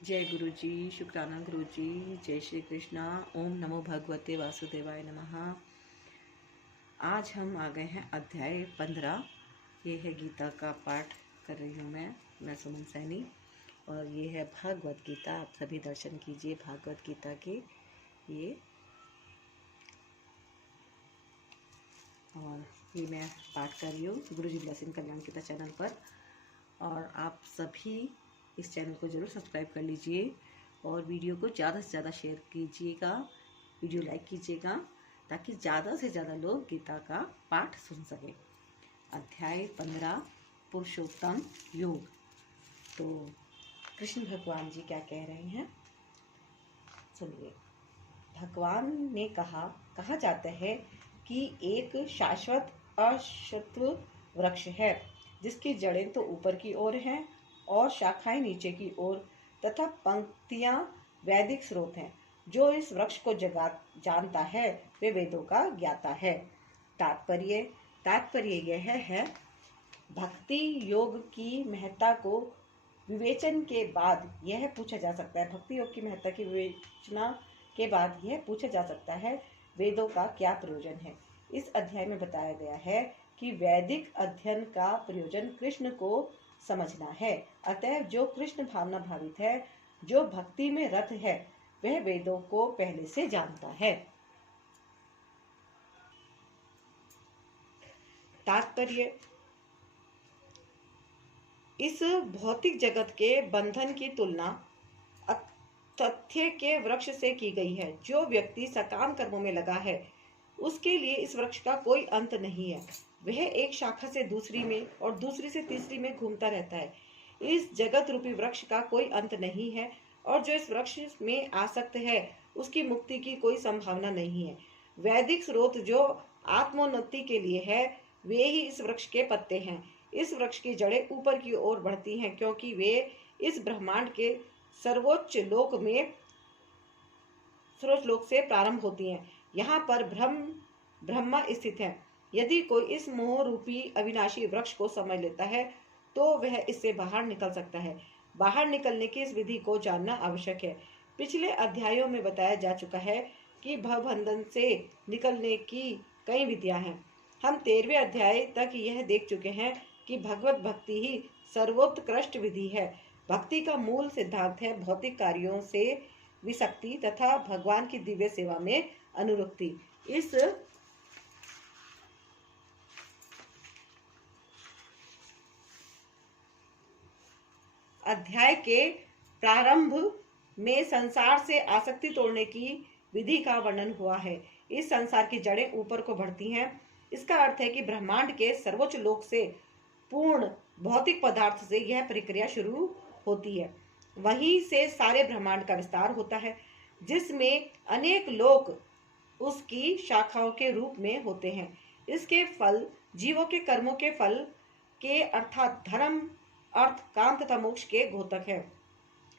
जय गुरु जी, शुक्राना गुरु जी। जय श्री कृष्णा। ओम नमो भगवते वासुदेवाय नमः। आज हम आ गए हैं अध्याय 15। ये है गीता का पाठ कर रही हूँ मैं सुमन सैनी। और ये है भागवत गीता। आप सभी दर्शन कीजिए भागवत गीता के। ये और ये मैं पाठ कर रही हूँ गुरु जी ब्लेसिंग कल्याण गीता चैनल पर। और आप सभी इस चैनल को ज़रूर सब्सक्राइब कर लीजिए और वीडियो को ज़्यादा से ज़्यादा शेयर कीजिएगा, वीडियो लाइक कीजिएगा, ताकि ज़्यादा से ज़्यादा लोग गीता का पाठ सुन सकें। अध्याय 15 पुरुषोत्तम योग। तो कृष्ण भगवान जी क्या कह रहे हैं सुनिए। भगवान ने कहा जाता है कि एक शाश्वत अशत्रु वृक्ष है जिसकी जड़ें तो ऊपर की ओर हैं और शाखाएं नीचे की ओर तथा पंक्तियां वैदिक स्रोत हैं। जो इस वृक्ष को जानता है वे वेदों का ज्ञाता है। तात्पर्य यह है भक्ति योग की महत्ता को विवेचन के बाद यह पूछा जा सकता है। भक्ति योग की महत्ता की विवेचना के बाद यह पूछा जा सकता है वेदों का क्या प्रयोजन है। इस अध्याय में बताया गया है कि वैदिक अध्ययन का प्रयोजन कृष्ण को समझना है। अतः जो कृष्ण भावना भावित है, जो भक्ति में रत है, वह वेदों को पहले से जानता है। तात्पर्य इस भौतिक जगत के बंधन की तुलना तथ्य के वृक्ष से की गई है। जो व्यक्ति सकाम कर्मों में लगा है उसके लिए इस वृक्ष का कोई अंत नहीं है। वह एक शाखा से दूसरी में और दूसरी से तीसरी में घूमता रहता है। इस जगत रूपी वृक्ष का कोई अंत नहीं है और जो इस वृक्ष में आसक्त है उसकी मुक्ति की कोई संभावना नहीं है। वैदिक स्रोत जो आत्मोन्नति के लिए है वे ही इस वृक्ष के पत्ते हैं। इस वृक्ष की जड़ें ऊपर की ओर बढ़ती हैं क्योंकि वे इस ब्रह्मांड के सर्वोच्च लोक से प्रारंभ होती हैं। यहाँ पर ब्रह्मा स्थित है। यदि कोई इस मोह रूपी अविनाशी वृक्ष को समझ लेता है तो वह इससे बाहर निकल सकता है। बाहर निकलने की इस विधि को जानना आवश्यक है। पिछले अध्यायों में बताया जा चुका है कि भवबंधन से निकलने की कई विधियां हैं। हम 13वें अध्याय तक यह देख चुके हैं कि भगवत भक्ति ही सर्वोत्कृष्ट विधि है। भक्ति का मूल सिद्धांत है भौतिक कार्यों से विसक्ति तथा भगवान की दिव्य सेवा में अनुरक्ति। इस अध्याय के प्रारंभ में संसार से आसक्ति तोड़ने की विधि का वर्णन हुआ है। इस संसार की जड़ें ऊपर को बढ़ती हैं। इसका अर्थ है कि ब्रह्मांड के सर्वोच्च लोक से पूर्ण भौतिक पदार्थ से यह प्रक्रिया शुरू होती है। वहीं से सारे ब्रह्मांड का विस्तार होता है जिसमें अनेक लोक उसकी शाखाओं के रूप में होते हैं। इसके फल जीवों के कर्मों के फल के अर्थात धर्म अर्थ काम तथा मोक्ष के घोतक है।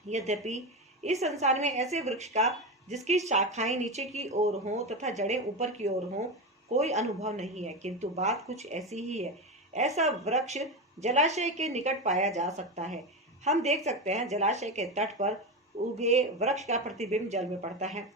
यद्यपि इस संसार में ऐसे वृक्ष का जिसकी शाखाएं नीचे की ओर हों तथा जड़ें ऊपर की ओर हों कोई अनुभव नहीं है, किंतु बात कुछ ऐसी ही है। ऐसा वृक्ष जलाशय के निकट पाया जा सकता है। हम देख सकते हैं जलाशय के तट पर उगे वृक्ष का प्रतिबिंब जल में पड़ता है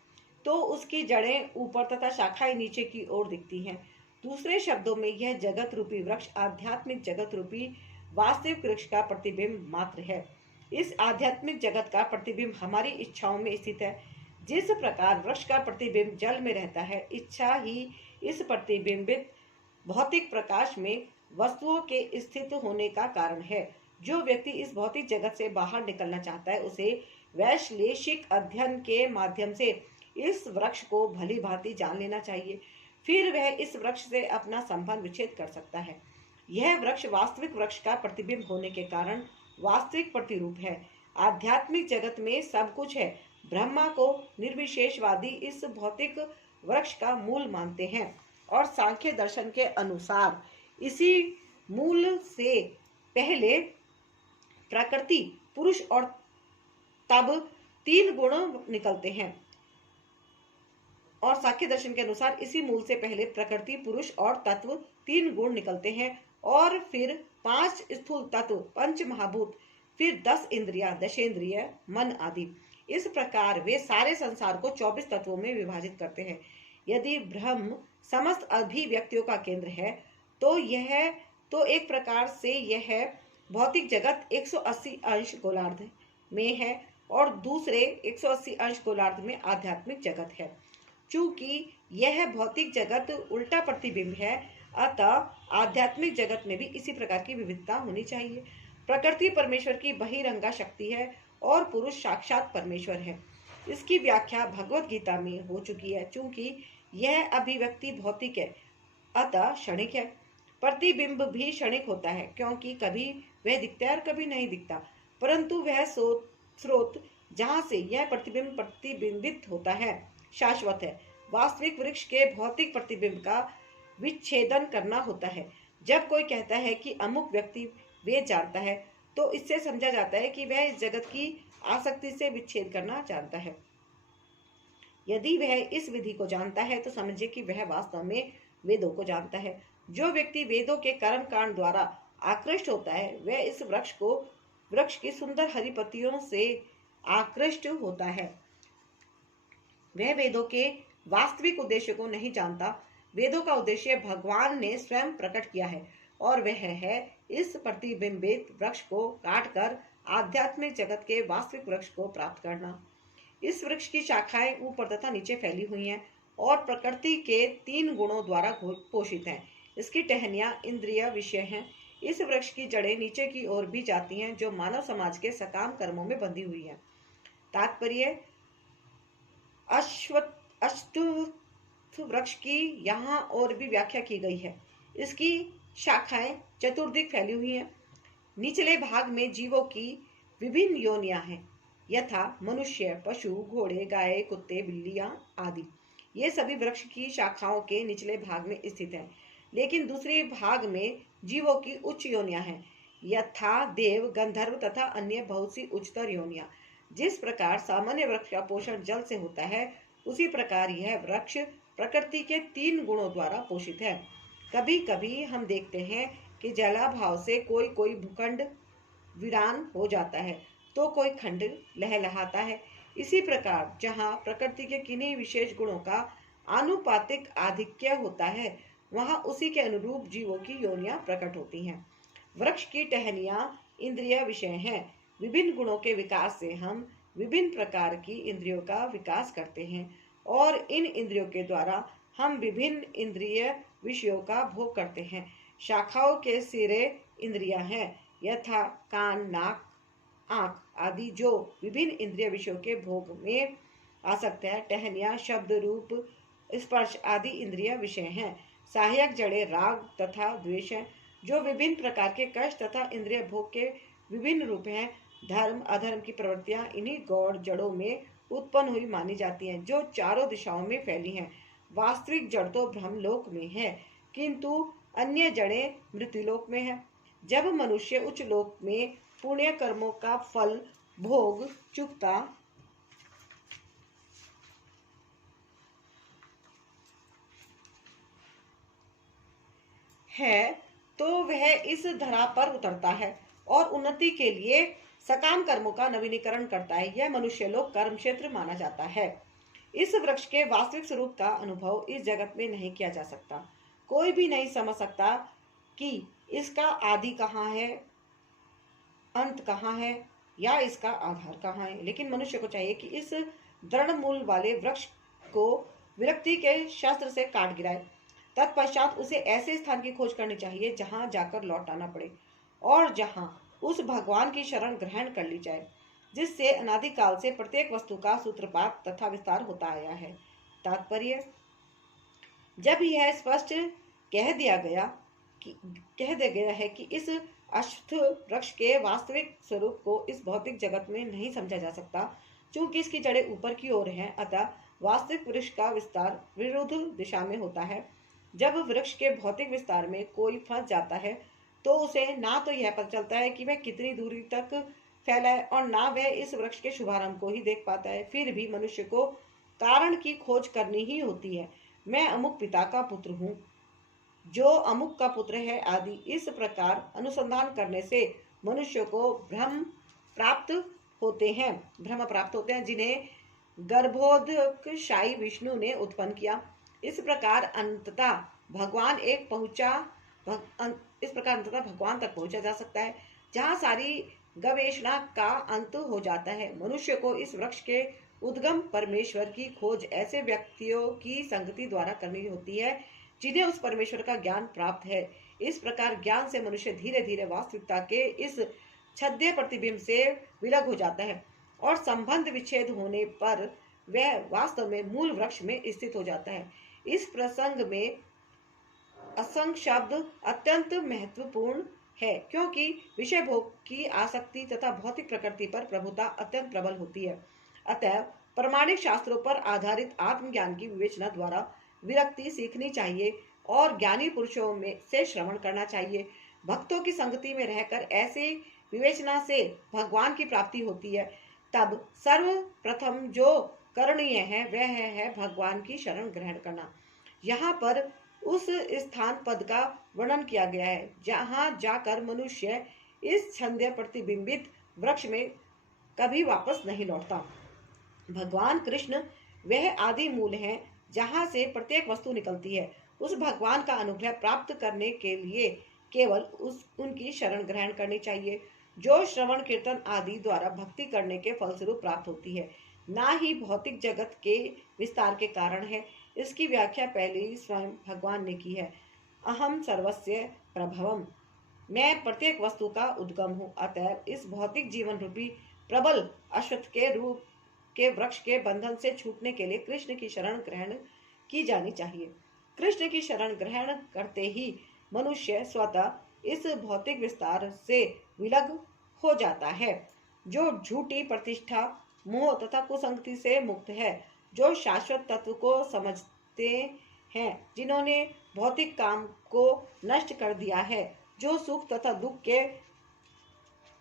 तो उसकी जड़ें ऊपर तथा शाखाएं नीचे की ओर दिखती हैं। दूसरे शब्दों में यह जगत रूपी वृक्ष आध्यात्मिक जगत रूपी वास्तविक वृक्ष का प्रतिबिंब मात्र है। इस आध्यात्मिक जगत का प्रतिबिंब हमारी इच्छाओं में स्थित है। जिस प्रकार वृक्ष का प्रतिबिंब जल में रहता है, इच्छा ही इस प्रतिबिंबित भौतिक प्रकाश में वस्तुओं के स्थित होने का कारण है। जो व्यक्ति इस भौतिक जगत से बाहर निकलना चाहता है उसे वैश्लेषिक अध्ययन के माध्यम से इस वृक्ष को भली भांति जान लेना चाहिए। फिर वह इस वृक्ष से अपना संबंध विच्छेद कर सकता है। यह वृक्ष वास्तविक वृक्ष का प्रतिबिंब होने के कारण वास्तविक प्रतिरूप है। आध्यात्मिक जगत में सब कुछ है। ब्रह्मा को निर्विशेषवादी इस भौतिक वृक्ष का मूल मानते हैं और सांख्य दर्शन के अनुसार इसी मूल से पहले प्रकृति पुरुष और तब 3 गुण निकलते हैं। और सांख्य दर्शन के अनुसार इसी मूल से पहले प्रकृति पुरुष और तत्व 3 गुण निकलते हैं और फिर 5 स्थूल तत्व पंच महाभूत फिर 10 इंद्रियां, दशेंद्रिय, मन आदि। इस प्रकार वे सारे संसार को 24 तत्वों में विभाजित करते हैं। यदि ब्रह्म समस्त अभिव्यक्तियों का केंद्र है तो एक प्रकार से यह भौतिक जगत 180 अंश गोलार्ध में है और दूसरे 180 अंश गोलार्ध में आध्यात्मिक जगत है। चूंकि यह भौतिक जगत उल्टा प्रतिबिंब है, अतः आध्यात्मिक जगत में भी इसी प्रकार की विविधता होनी चाहिए। प्रकृति परमेश्वर की बहिरंगा शक्ति है और पुरुष साक्षात परमेश्वर है। इसकी व्याख्या भगवत गीता में हो चुकी है। चूंकि यह अभिव्यक्ति भौतिक है, अतः क्षणिक है। प्रतिबिंब भी क्षणिक होता है, क्योंकि कभी वह दिखता है और कभी नहीं दिखता, परंतु वह स्रोत जहाँ से यह प्रतिबिंब प्रतिबिंबित होता है शाश्वत है। वास्तविक वृक्ष के भौतिक प्रतिबिंब का विच्छेदन करना होता है। जब कोई कहता है कि अमुक व्यक्ति वेद जानता है, तो इससे समझा जाता है कि वह इस जगत की आसक्ति से विच्छेद करना जानता है। यदि वह इस विधि को जानता है तो समझे कि वह वास्तव में वेदों को जानता है। जो व्यक्ति वेदों के कर्म कांड द्वारा आकृष्ट होता है, वह इस वृक्ष की सुंदर हरी पत्तियों से आकृष्ट होता है। वह वेदों के वास्तविक उद्देश्य को नहीं जानता। वेदों का उद्देश्य भगवान ने स्वयं प्रकट किया है और वह है इस प्रतिबिंबित वृक्ष को काटकर आध्यात्मिक जगत के वास्तविक वृक्ष को प्राप्त करना। इस वृक्ष की शाखाएं ऊपर तथा नीचे फैली हुई हैं और प्रकृति के 3 गुणों द्वारा पोषित हैं। इसकी टहनियां इंद्रिय विषय हैं। इस वृक्ष की जड़ें नीचे की ओर भी जाती हैं, जो मानव समाज के सकाम कर्मों में बंधी हुई है। तात्पर्य, अश्वत्थ वृक्ष की यहाँ और भी व्याख्या की गई है। इसकी शाखाएं चतुर्दिक फैली हुई हैं। निचले भाग में जीवों की विभिन्न योनियां हैं, यथा मनुष्य, पशु, घोड़े, गाय, कुत्ते, बिल्लियां आदि। ये सभी वृक्ष की शाखाओं के निचले भाग में स्थित हैं। लेकिन दूसरे भाग में जीवों की उच्च योनियां हैं, यथा देव, गंधर्व तथा अन्य बहुत सी उच्चतर योनियां। जिस प्रकार सामान्य वृक्ष का पोषण जल से होता है, उसी प्रकार यह वृक्ष प्रकृति के 3 गुणों द्वारा पोषित है। कभी कभी हम देखते हैं कि जलाभाव से कोई भूखंड वीरान हो जाता है, तो कोई खंड लहलहाता है। इसी प्रकार जहाँ प्रकृति के किन्हीं विशेष गुणों का आनुपातिक आधिक्य होता है, वहाँ उसी के अनुरूप जीवों की योनियां प्रकट होती हैं। वृक्ष की टहनियां इंद्रिय विषय हैं। विभिन्न गुणों के विकास से हम विभिन्न प्रकार की इंद्रियों का विकास करते हैं और इन इंद्रियों के द्वारा हम विभिन्न इंद्रिय विषयों का भोग करते हैं। शाखाओं के सिरे इंद्रियां हैं, यथा कान, नाक, आंख आदि, जो विभिन्न इंद्रिय विषयों के भोग में आ सकते हैं। टहनियां शब्द, रूप, स्पर्श आदि इंद्रिय विषय हैं। सहायक जड़ें राग तथा द्वेष हैं, जो विभिन्न प्रकार के कष्ट तथा इंद्रिय भोग के विभिन्न रूप हैं। धर्म अधर्म की प्रवृत्तियां इन्हीं गौड़ जड़ों में उत्पन्न हुई मानी जाती हैं, जो चारों दिशाओं में फैली हैं। वास्तविक जड़ तो ब्रह्मलोक में है, किंतु अन्य जड़ें मृत्युलोक में है। जब मनुष्य उच्च लोक में पुण्य कर्मों का फल भोग चुकता है, तो वह इस धरा पर उतरता है और उन्नति के लिए सकाम कर्मों का नवीनीकरण करता है। यह मनुष्य लोक कर्म क्षेत्र माना जाता है। इस वृक्ष के वास्तविक स्वरूप का अनुभव इस जगत में नहीं किया जा सकता। कोई भी नहीं समझ सकता कि इसका आदि कहाँ है, अंत कहाँ है या इसका आधार कहाँ है। लेकिन मनुष्य को चाहिए कि इस दृढ़ मूल वाले वृक्ष को विरक्ति के शस्त्र से काट गिराए। तत्पश्चात उसे ऐसे स्थान की खोज करनी चाहिए जहां जाकर लौट आना पड़े और जहां उस भगवान की शरण ग्रहण कर ली जाए, जिससे अनादिकाल से प्रत्येक वस्तु का सूत्रपात तथा विस्तार होता आया है। तात्पर्य, जब यह स्पष्ट कह दिया गया है कि इस अश्वत्थ वृक्ष के वास्तविक स्वरूप को इस भौतिक जगत में नहीं समझा जा सकता, चूंकि इसकी जड़ें ऊपर की ओर हैं, अतः वास्तविक वृक्ष का विस्तार विरुद्ध दिशा में होता है। जब वृक्ष के भौतिक विस्तार में कोई फंस जाता है, तो उसे ना तो यह पता चलता है कि वह कितनी दूरी तक फैला है और ना वह इस वृक्ष के शुभारंभ को ही देख पाता है। फिर भी मनुष्य को कारण की खोज करनी ही होती है। मैं अमुक पिता का पुत्र हूँ, जो अमुक का पुत्र है आदि। इस प्रकार अनुसंधान करने से मनुष्य को ब्रह्म प्राप्त होते हैं, जिन्हें गर्भोदकशायी विष्णु ने उत्पन्न किया। इस प्रकार अंततः भगवान भगवान तक पहुंचा जा सकता है, जहां सारी गवेषणा का अंत हो जाता है। मनुष्य को इस वृक्ष के उद्गम परमेश्वर की खोज ऐसे व्यक्तियों की संगति द्वारा करनी होती है जिन्हें उस परमेश्वर का ज्ञान प्राप्त है। इस प्रकार ज्ञान से मनुष्य धीरे धीरे वास्तविकता के इस छद्य प्रतिबिंब से विलग हो जाता है और संबंध विच्छेद होने पर वह वास्तव में मूल वृक्ष में स्थित हो जाता है। इस प्रसंग में असंग शब्द अत्यंत महत्वपूर्ण है, क्योंकि विषय भोग की आसक्ति तथा भौतिक प्रकृति पर प्रभुता अत्यंत प्रबल होती है। अतः प्रामाणिक शास्त्रों पर आधारित आत्मज्ञान की विवेचना द्वारा विरक्ति सीखनी चाहिए और ज्ञानी पुरुषों में से श्रवण करना चाहिए। भक्तों की संगति में रहकर ऐसे विवेचना से भगवान की प्राप्ति होती है। तब सर्वप्रथम जो करणीय है वह है भगवान की शरण ग्रहण करना। यहाँ पर उस स्थान पद का वर्णन किया गया है जहाँ जाकर मनुष्य इस छंद्य प्रतिबिंबित वृक्ष में कभी वापस नहीं लौटता। भगवान कृष्ण वह आदि मूल है जहाँ से प्रत्येक वस्तु निकलती है। उस भगवान का अनुग्रह प्राप्त करने के लिए केवल उनकी शरण ग्रहण करनी चाहिए, जो श्रवण कीर्तन आदि द्वारा भक्ति करने के फलस्वरूप प्राप्त होती है, ना ही भौतिक जगत के विस्तार के कारण है। इसकी व्याख्या पहले ही स्वयं भगवान ने की है। अहम सर्वस्य प्रभवम, मैं प्रत्येक वस्तु का उद्गम हूँ। अतः इस भौतिक जीवन रूपी प्रबल अश्वत्थ के रूप के वृक्ष के बंधन से छूटने के लिए कृष्ण की शरण ग्रहण की जानी चाहिए। कृष्ण की शरण ग्रहण करते ही मनुष्य स्वतः इस भौतिक विस्तार से विलग हो जाता है, जो झूठी प्रतिष्ठा, मोह तथा कुसंगति से मुक्त है, जो शाश्वत तत्व को समझते हैं, जिन्होंने भौतिक काम को नष्ट कर दिया है, जो सुख तथा दुख के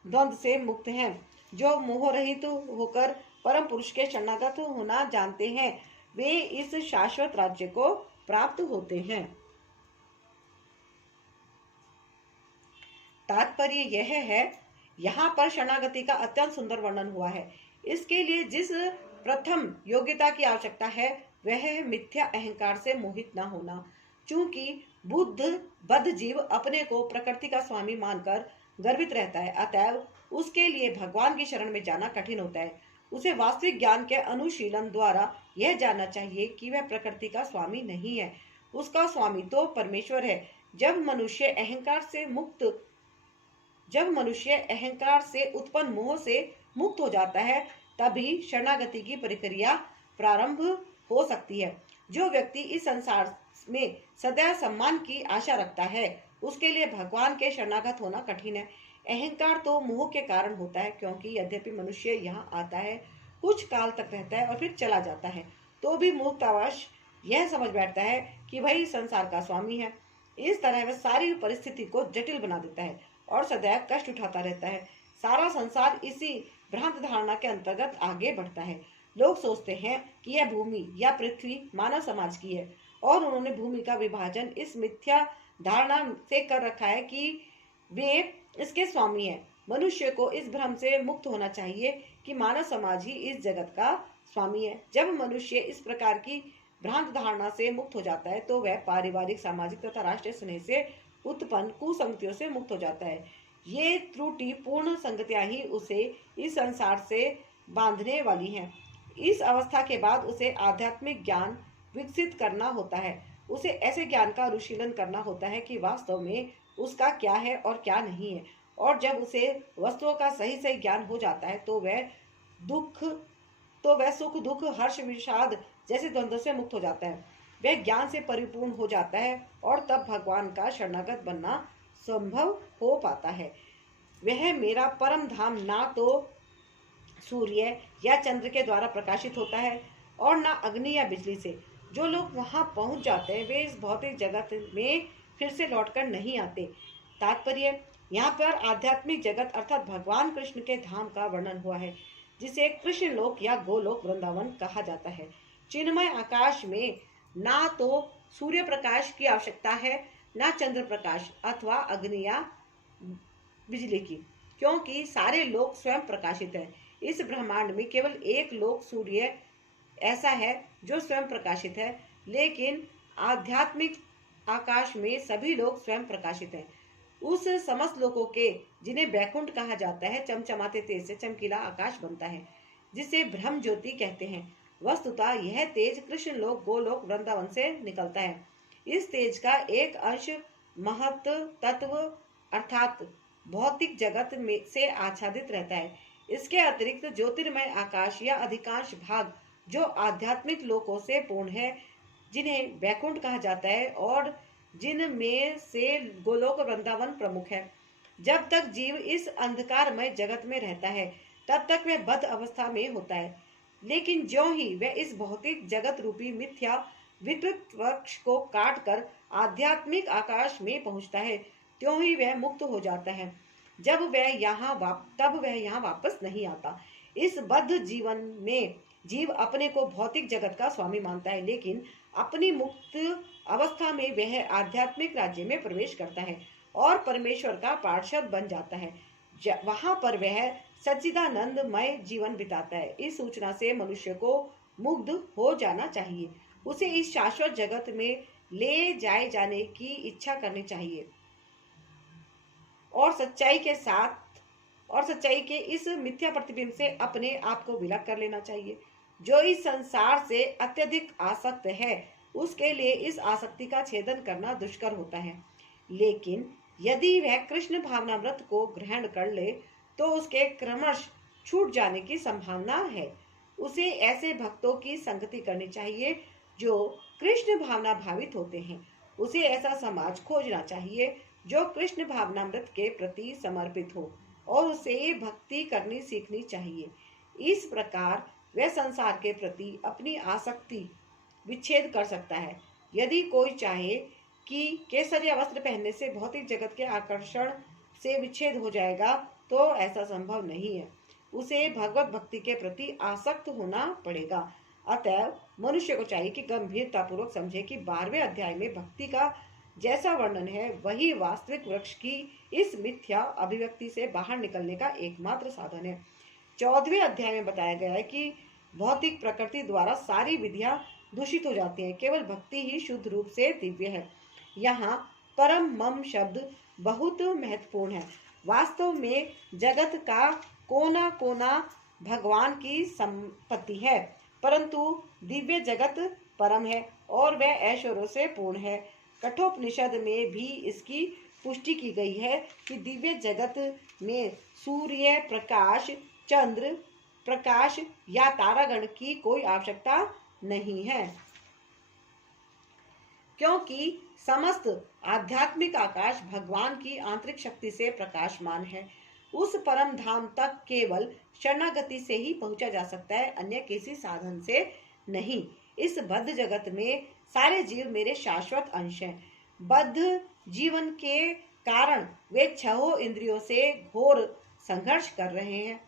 द्वंद्व से मुक्त हैं, जो मोह रहित होकर परम पुरुष के शरणागत होना जानते हैं, वे इस शाश्वत राज्य को प्राप्त होते हैं। तात्पर्य यह है, यहाँ पर शरणागति का अत्यंत सुंदर वर्णन हुआ है। इसके लिए जिस प्रथम योग्यता की आवश्यकता है वह है मिथ्या अहंकार से मोहित न होना। चूंकि बद्ध जीव अपने को प्रकृति का स्वामी मानकर गर्वित रहता है, अतएव उसके लिए भगवान की शरण में जाना कठिन होता है। उसे वास्तविक ज्ञान के अनुशीलन द्वारा यह जानना चाहिए कि वह प्रकृति का स्वामी नहीं है, उसका स्वामी तो परमेश्वर है। जब मनुष्य अहंकार से उत्पन्न मोह से मुक्त हो जाता है, तभी शरणागति की प्रक्रिया प्रारंभ हो सकती है। जो व्यक्ति इस संसार में सदैव सम्मान की आशा रखता है, उसके लिए भगवान के शरणागत होना कठिन है। अहंकार तो मोह के कारण होता है, क्योंकि यद्यपि मनुष्य यहाँ आता है, कुछ काल तक रहता है और फिर चला जाता है, तो भी मुक्तावश यह समझ बैठता है कि वही संसार का स्वामी है। इस तरह वह सारी परिस्थिति को जटिल बना देता है और सदैव कष्ट उठाता रहता है। सारा संसार इसी भ्रांत धारणा के अंतर्गत आगे बढ़ता है। लोग सोचते हैं कि यह भूमि या पृथ्वी मानव समाज की है और उन्होंने भूमि का विभाजन इस मिथ्या धारणा से कर रखा है कि वे इसके स्वामी हैं। मनुष्य को इस भ्रम से मुक्त होना चाहिए कि मानव समाज ही इस जगत का स्वामी है। जब मनुष्य इस प्रकार की भ्रांत धारणा से मुक्त हो जाता है, तो वह पारिवारिक, सामाजिक तथा राष्ट्रीय स्नेह से उत्पन्न कुसंगतियों से मुक्त हो जाता है। ये त्रुटि पूर्ण संगतियां ही उसे इस संसार से बांधने वाली हैं। इस अवस्था के बाद उसे आध्यात्मिक ज्ञान विकसित करना होता है। उसे ऐसे ज्ञान का अनुशीलन करना होता है कि वास्तव में उसका क्या है और क्या नहीं है। और जब उसे वस्तुओं का सही सही ज्ञान हो जाता है, तो वह सुख, दुख, हर्ष, विषाद जैसे द्वंद्व से मुक्त हो जाता है। वह ज्ञान से परिपूर्ण हो जाता है और तब भगवान का शरणागत बनना संभव हो पाता है। वह मेरा परम धाम ना तो सूर्य या चंद्र के द्वारा प्रकाशित होता है और ना अग्नि या बिजली से। जो लोग वहां पहुंच जाते हैं, वे इस भौतिक जगत में फिर से लौटकर नहीं आते। तात्पर्य, यहाँ पर आध्यात्मिक जगत अर्थात भगवान कृष्ण के धाम का वर्णन हुआ है, जिसे कृष्ण लोक या गोलोक वृंदावन कहा जाता है। चिन्मय आकाश में ना तो सूर्य प्रकाश की आवश्यकता है, ना चंद्र प्रकाश अथवा अग्नि या बिजली की। क्योंकि सारे लोक स्वयं प्रकाशित हैं। इस ब्रह्मांड में केवल एक लोक सूर्य ऐसा है जो स्वयं प्रकाशित है, लेकिन आध्यात्मिक आकाश में सभी लोग स्वयं प्रकाशित हैं। उस समस्त लोगों के, जिन्हें बैकुंठ कहा जाता है, चमचमाते तेज से चमकीला आकाश बनता है, जिसे ब्रह्म ज्योति कहते हैं। वस्तुतः यह तेज कृष्ण लोक, गोलोक, वृंदावन से निकलता है। इस तेज का एक अंश महत तत्व अर्थात भौतिक जगत में से आच्छादित रहता है। इसके अतिरिक्त ज्योतिर्मय आकाश या अधिकांश भाग जो आध्यात्मिक लोकों से पूर्ण है, जिन्हें वैकुंठ कहा जाता है और जिनमें से गोलोक वृंदावन प्रमुख है। जब तक जीव इस अंधकारमय जगत में रहता है, तब तक वह बद्ध अवस्था में होता है, लेकिन ज्यों ही वह इस भौतिक जगत रूपी मिथ्या विकृत वृक्ष को काट कर आध्यात्मिक आकाश में पहुंचता है, त्यों ही वह मुक्त हो जाता है। तब वह यहाँ वापस नहीं आता। इस बद्ध जीवन में जीव अपने को भौतिक जगत का स्वामी मानता है, लेकिन अपनी मुक्त अवस्था में वह आध्यात्मिक राज्य में प्रवेश करता है और परमेश्वर का पार्षद बन जाता है। वहां पर वह सच्चिदानंदमय जीवन बिताता है। इस सूचना से मनुष्य को मुग्ध हो जाना चाहिए। उसे इस शाश्वत जगत में ले जाए जाने की इच्छा करनी चाहिए और सच्चाई के इस मिथ्या प्रतिबिंब से अपने आप को विलग कर लेना चाहिए। जो इस संसार से अत्यधिक आसक्त है, उसके लिए इस आसक्ति का छेदन करना दुष्कर होता है, लेकिन यदि वह कृष्ण भावनामृत को ग्रहण कर ले तो उसके क्रमश छूट जाने की संभावना है। उसे ऐसे भक्तों की संगति करनी चाहिए जो कृष्ण भावना भावित होते हैं। उसे ऐसा समाज खोजना चाहिए जो कृष्ण भावनामृत के प्रति समर्पित हो और उसे भक्ति करनी सीखनी चाहिए। इस प्रकार वह संसार के प्रति अपनी आसक्ति विच्छेद कर सकता है। यदि कोई चाहे कि केसरिया वस्त्र पहनने से भौतिक जगत के आकर्षण से विच्छेद हो जाएगा, तो ऐसा संभव नहीं है। उसे भगवत भक्ति के प्रति आसक्त होना पड़ेगा। अतएव मनुष्य को चाहिए कि गंभीरता पूर्वक समझे कि 12वें अध्याय में भक्ति का जैसा वर्णन है, वही वास्तविक वृक्ष की इस मिथ्या अभिव्यक्ति से बाहर निकलने का एकमात्र साधन है। 14वें अध्याय में बताया गया है कि भौतिक प्रकृति द्वारा सारी विधियां दूषित हो जाती हैं, केवल भक्ति ही शुद्ध रूप से दिव्य है। यहाँ परम मम शब्द बहुत महत्वपूर्ण है। वास्तव में जगत का कोना कोना भगवान की संपत्ति है, परंतु दिव्य जगत परम है और वह ऐश्वर्यों से पूर्ण है। कठोपनिषद में भी इसकी पुष्टि की गई है कि दिव्य जगत में सूर्य प्रकाश, चंद्र प्रकाश या तारागण की कोई आवश्यकता नहीं है, क्योंकि समस्त आध्यात्मिक आकाश भगवान की आंतरिक शक्ति से प्रकाशमान है। उस परम धाम तक केवल शरणागति से ही पहुंचा जा सकता है, अन्य किसी साधन से नहीं। इस बद्ध जगत में सारे जीव मेरे शाश्वत अंश हैं। बद्ध जीवन के कारण वे 6 इंद्रियों से घोर संघर्ष कर रहे हैं,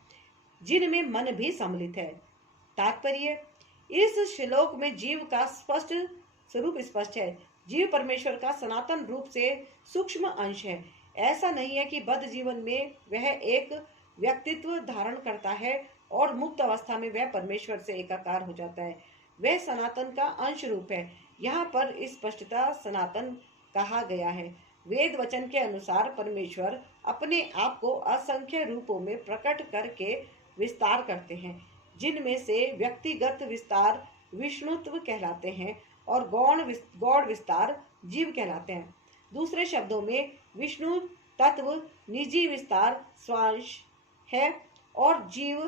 जिनमें मन भी सम्मिलित है। तात्पर्य, इस श्लोक में जीव का स्पष्ट स्वरूप स्पष्ट है। जीव परमेश्वर का सनातन रूप से सूक्ष्म अंश है। ऐसा नहीं है कि बद्ध जीवन में वह एक व्यक्तित्व धारण करता है और मुक्त अवस्था में वह परमेश्वर से एकाकार हो जाता है। वह सनातन का अंश रूप है। यहाँ पर स्पष्टता सनातन कहा गया है। वेद वचन के अनुसार परमेश्वर अपने आप को असंख्य रूपों में प्रकट करके विस्तार करते हैं, जिनमें से व्यक्तिगत विस्तार विष्णुत्व कहलाते हैं और गौण विस्तार जीव कहलाते हैं। दूसरे शब्दों में विष्णु तत्व निजी विस्तार स्वांश है और जीव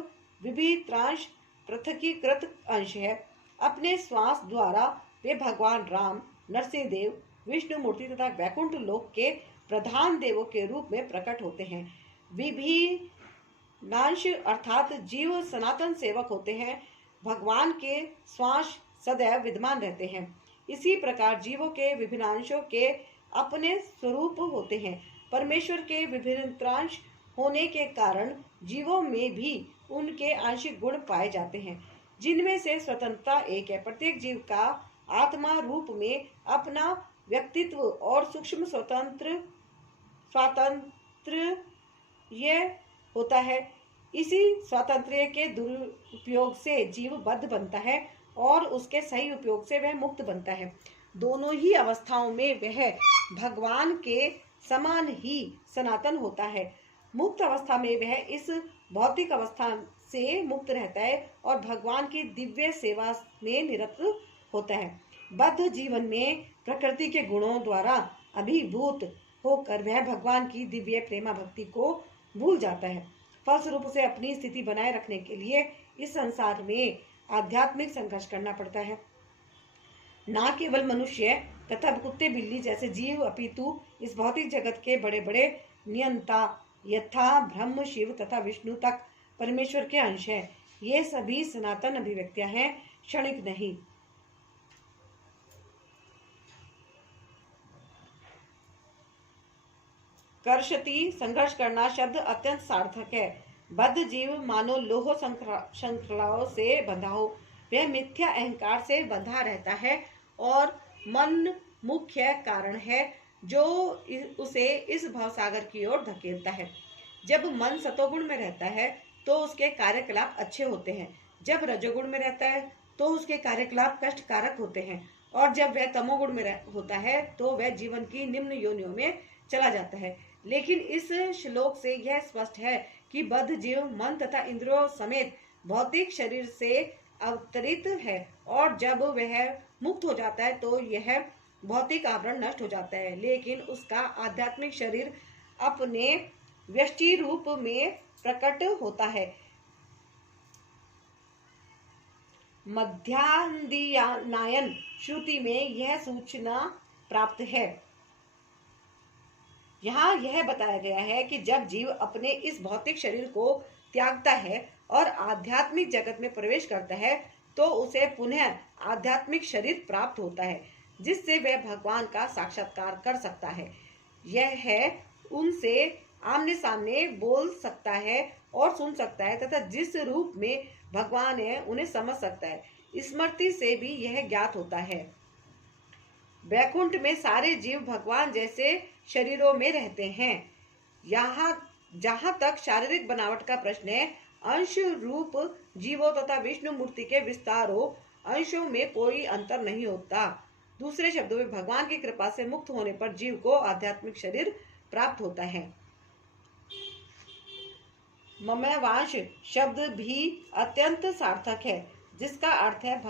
विभित्रांश पृथकीकृत अंश है। अपने श्वास द्वारा वे भगवान राम, नरसिंह देव, विष्णु मूर्ति तथा वैकुंठ लोक के प्रधान देवों के रूप में प्रकट होते हैं। विभिन्नांश अर्थात जीव सनातन सेवक होते हैं। भगवान के श्वास सदैव विद्यमान रहते हैं। इसी प्रकार जीवों के विभिन्नांशों के अपने स्वरूप होते हैं। परमेश्वर के विभिन्नांश होने के कारण जीवों में भी उनके आंशिक गुण पाए जाते हैं, जिनमें से स्वतंत्रता एक है। प्रत्येक जीव का आत्मा रूप में अपना व्यक्तित्व और सूक्ष्म स्वातंत्र यह होता है। इसी स्वातंत्र्य के दुरुपयोग से जीव बद्ध बनता है और उसके सही उपयोग से वह मुक्त बनता है। दोनों ही अवस्थाओं में वह भगवान के समान ही सनातन होता है। मुक्त अवस्था में वह इस भौतिक अवस्था से मुक्त रहता है और भगवान की दिव्य सेवा में निरत होता है। बद्ध जीवन में प्रकृति के गुणों द्वारा अभिभूत होकर वह भगवान की दिव्य प्रेमा भक्ति को भूल जाता है। फलस्वरूप उसे अपनी स्थिति बनाए रखने के लिए इस संसार में आध्यात्मिक संघर्ष करना पड़ता है। न केवल मनुष्य तथा कुत्ते बिल्ली जैसे जीव अपितु इस भौतिक जगत के बड़े बड़े नियंता यथा ब्रह्म शिव तथा विष्णु तक परमेश्वर के अंश है। ये सभी सनातन अभिव्यक्तियां हैं, क्षणिक नहीं। कर्षति संघर्ष करना शब्द अत्यंत सार्थक है। बद्ध जीव मानो लोह श्रृंखलाओं से बंधा हो। वह मिथ्या अहंकार से बंधा रहता है और मन मुख्य कारण है जो उसे इस भवसागर की ओर धकेलता है। जब मन सतोगुण में रहता है तो उसके कार्यकलाप अच्छे होते हैं। जब रजोगुण में रहता है तो उसके कार्यकलाप कष्टकारक होते हैं और जब वह तमोगुण में होता है तो वह जीवन की निम्न योनियों में चला जाता है। लेकिन इस श्लोक से यह स्पष्ट है कि बद्ध जीव मन तथा इंद्रियों समेत भौतिक शरीर से अवतरित है और जब वह मुक्त हो जाता है तो यह भौतिक आवरण नष्ट हो जाता है, लेकिन उसका आध्यात्मिक शरीर अपने व्यष्टि रूप में प्रकट होता है। मध्यान्दियानायन श्रुति में यह सूचना प्राप्त है। यहाँ यह बताया गया है कि जब जीव अपने इस भौतिक शरीर को त्यागता है और आध्यात्मिक जगत में प्रवेश करता है तो उसे पुनः आध्यात्मिक शरीर प्राप्त होता है जिससे वह भगवान का साक्षात्कार कर सकता है। यह है उनसे आमने सामने बोल सकता है और सुन सकता है तथा जिस रूप में भगवान है उन्हें समझ सकता है। स्मृति से भी यह ज्ञात होता है। वैकुंठ में सारे जीव भगवान जैसे शरीरों में रहते हैं। यहाँ जहाँ तक शारीरिक बनावट का प्रश्न है, अंश रूप जीवों तथा विष्णु मूर्ति के विस्तारों अंशों में कोई अंतर नहीं होता। दूसरे शब्दों में भगवान की कृपा से मुक्त होने पर जीव को आध्यात्मिक शरीर प्राप्त होता है। ममैवांश शब्द भी अत्यंत सार्थक है, जिसका अर्थ है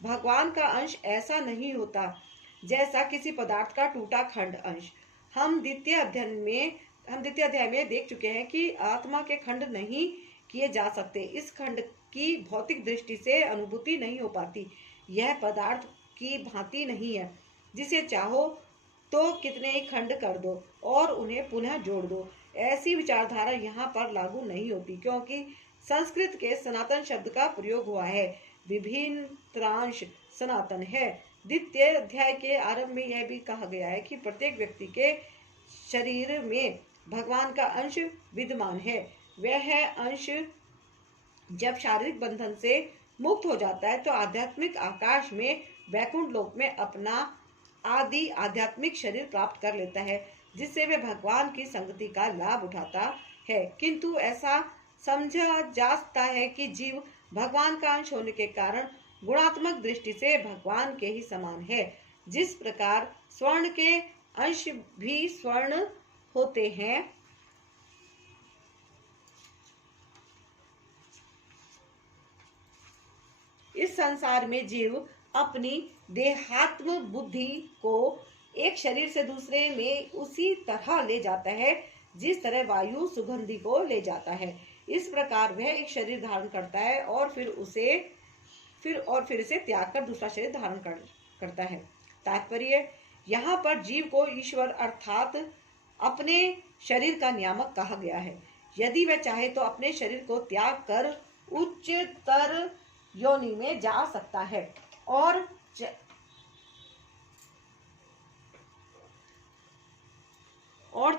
भगवान का अंश ऐसा नहीं होता जैसा किसी पदार्थ का टूटा खंड अंश। हम द्वितीय अध्याय में देख चुके हैं कि आत्मा के खंड नहीं किए जा सकते। इस खंड की भौतिक दृष्टि से अनुभूति नहीं हो पाती। यह पदार्थ की भांति नहीं है जिसे चाहो तो कितने ही खंड कर दो और उन्हें पुनः जोड़ दो। ऐसी विचारधारा यहाँ पर लागू नहीं होती क्योंकि संस्कृत के सनातन शब्द का प्रयोग हुआ है। विभिन्न त्रांश सनातन है। द्वितीय अध्याय के आरंभ में यह भी कहा गया है कि प्रत्येक व्यक्ति के शरीर में भगवान का अंश विद्यमान है। वह अंश जब शारीरिक बंधन से मुक्त हो जाता है तो आध्यात्मिक आकाश में वैकुंठ लोक में अपना आदि आध्यात्मिक शरीर प्राप्त कर लेता है जिससे वह भगवान की संगति का लाभ उठाता है। किंतु ऐसा समझा जा सकता है कि जीव भगवान का अंश होने के कारण गुणात्मक दृष्टि से भगवान के ही समान है। जिस प्रकार स्वर्ण के अंश भी स्वर्ण होते हैं, इस संसार में जीव अपनी देहात्म बुद्धि को एक शरीर से दूसरे में उसी तरह ले जाता है जिस तरह वायु सुगंधि को ले जाता है। इस प्रकार वह एक शरीर धारण करता है और फिर इसे त्याग कर दूसरा शरीर धारण करता है। तात्पर्य यहाँ पर जीव को ईश्वर अर्थात अपने शरीर का नियामक कहा गया है। यदि वह चाहे तो अपने शरीर को त्याग कर उच्चतर योनि में जा सकता है और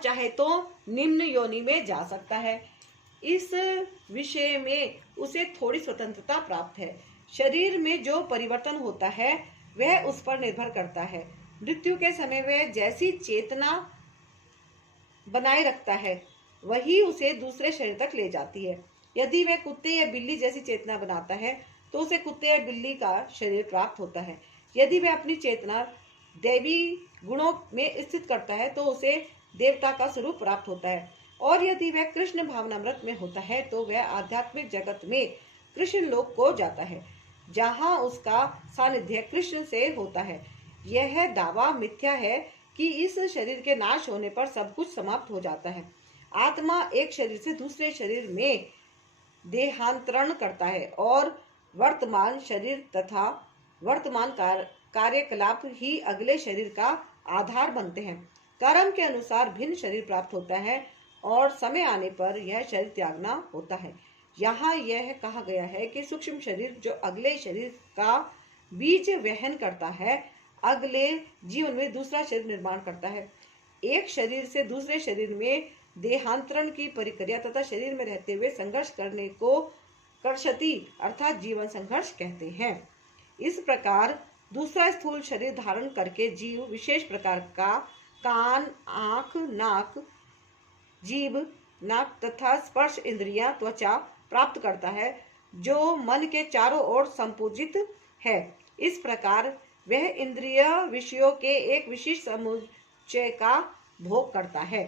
चाहे तो निम्न योनि में जा सकता है। इस विषय में उसे थोड़ी स्वतंत्रता प्राप्त है। शरीर में जो परिवर्तन होता है वह उस पर निर्भर करता है। मृत्यु के समय वह जैसी चेतना बनाए रखता है वही उसे दूसरे शरीर तक ले जाती है। यदि वह कुत्ते या बिल्ली जैसी चेतना बनाता है तो उसे कुत्ते या बिल्ली का शरीर प्राप्त होता है। यदि वह अपनी चेतना दैवी गुणों में स्थित करता है तो उसे देवता का स्वरूप प्राप्त होता है। और यदि वह कृष्ण भावनामृत में होता है तो वह आध्यात्मिक जगत में कृष्ण लोक को जाता है, जहाँ उसका सानिध्य कृष्ण से होता है। यह दावा मिथ्या है कि इस शरीर के नाश होने पर सब कुछ समाप्त हो जाता है। आत्मा एक शरीर से दूसरे शरीर में देहांतरण करता है और वर्तमान शरीर तथा वर्तमान कार्यकलाप ही अगले शरीर का आधार बनते हैं। कर्म के अनुसार भिन्न शरीर प्राप्त होता है और समय आने पर यह शरीर त्यागना होता है। यहाँ यह कहा गया है कि सूक्ष्म शरीर जो अगले शरीर का बीज वहन करता है, अगले जीवन में दूसरा शरीर निर्माण करता है। एक शरीर से दूसरे शरीर में देहांतरण की प्रक्रिया तथा शरीर में रहते हुए संघर्ष करने को कर्षति अर्थात जीवन संघर्ष कहते हैं। इस प्रकार दूसरा स्थूल शरीर धारण करके जीव विशेष प्रकार का कान, आंख, नाक, जीभ, नाक तथा स्पर्श इंद्रियां, त्वचा प्राप्त करता है, जो मन के चारों ओर संपूजित है। इस प्रकार वह इंद्रिय विषयों के एक विशिष्ट समुच्चय का भोग करता है।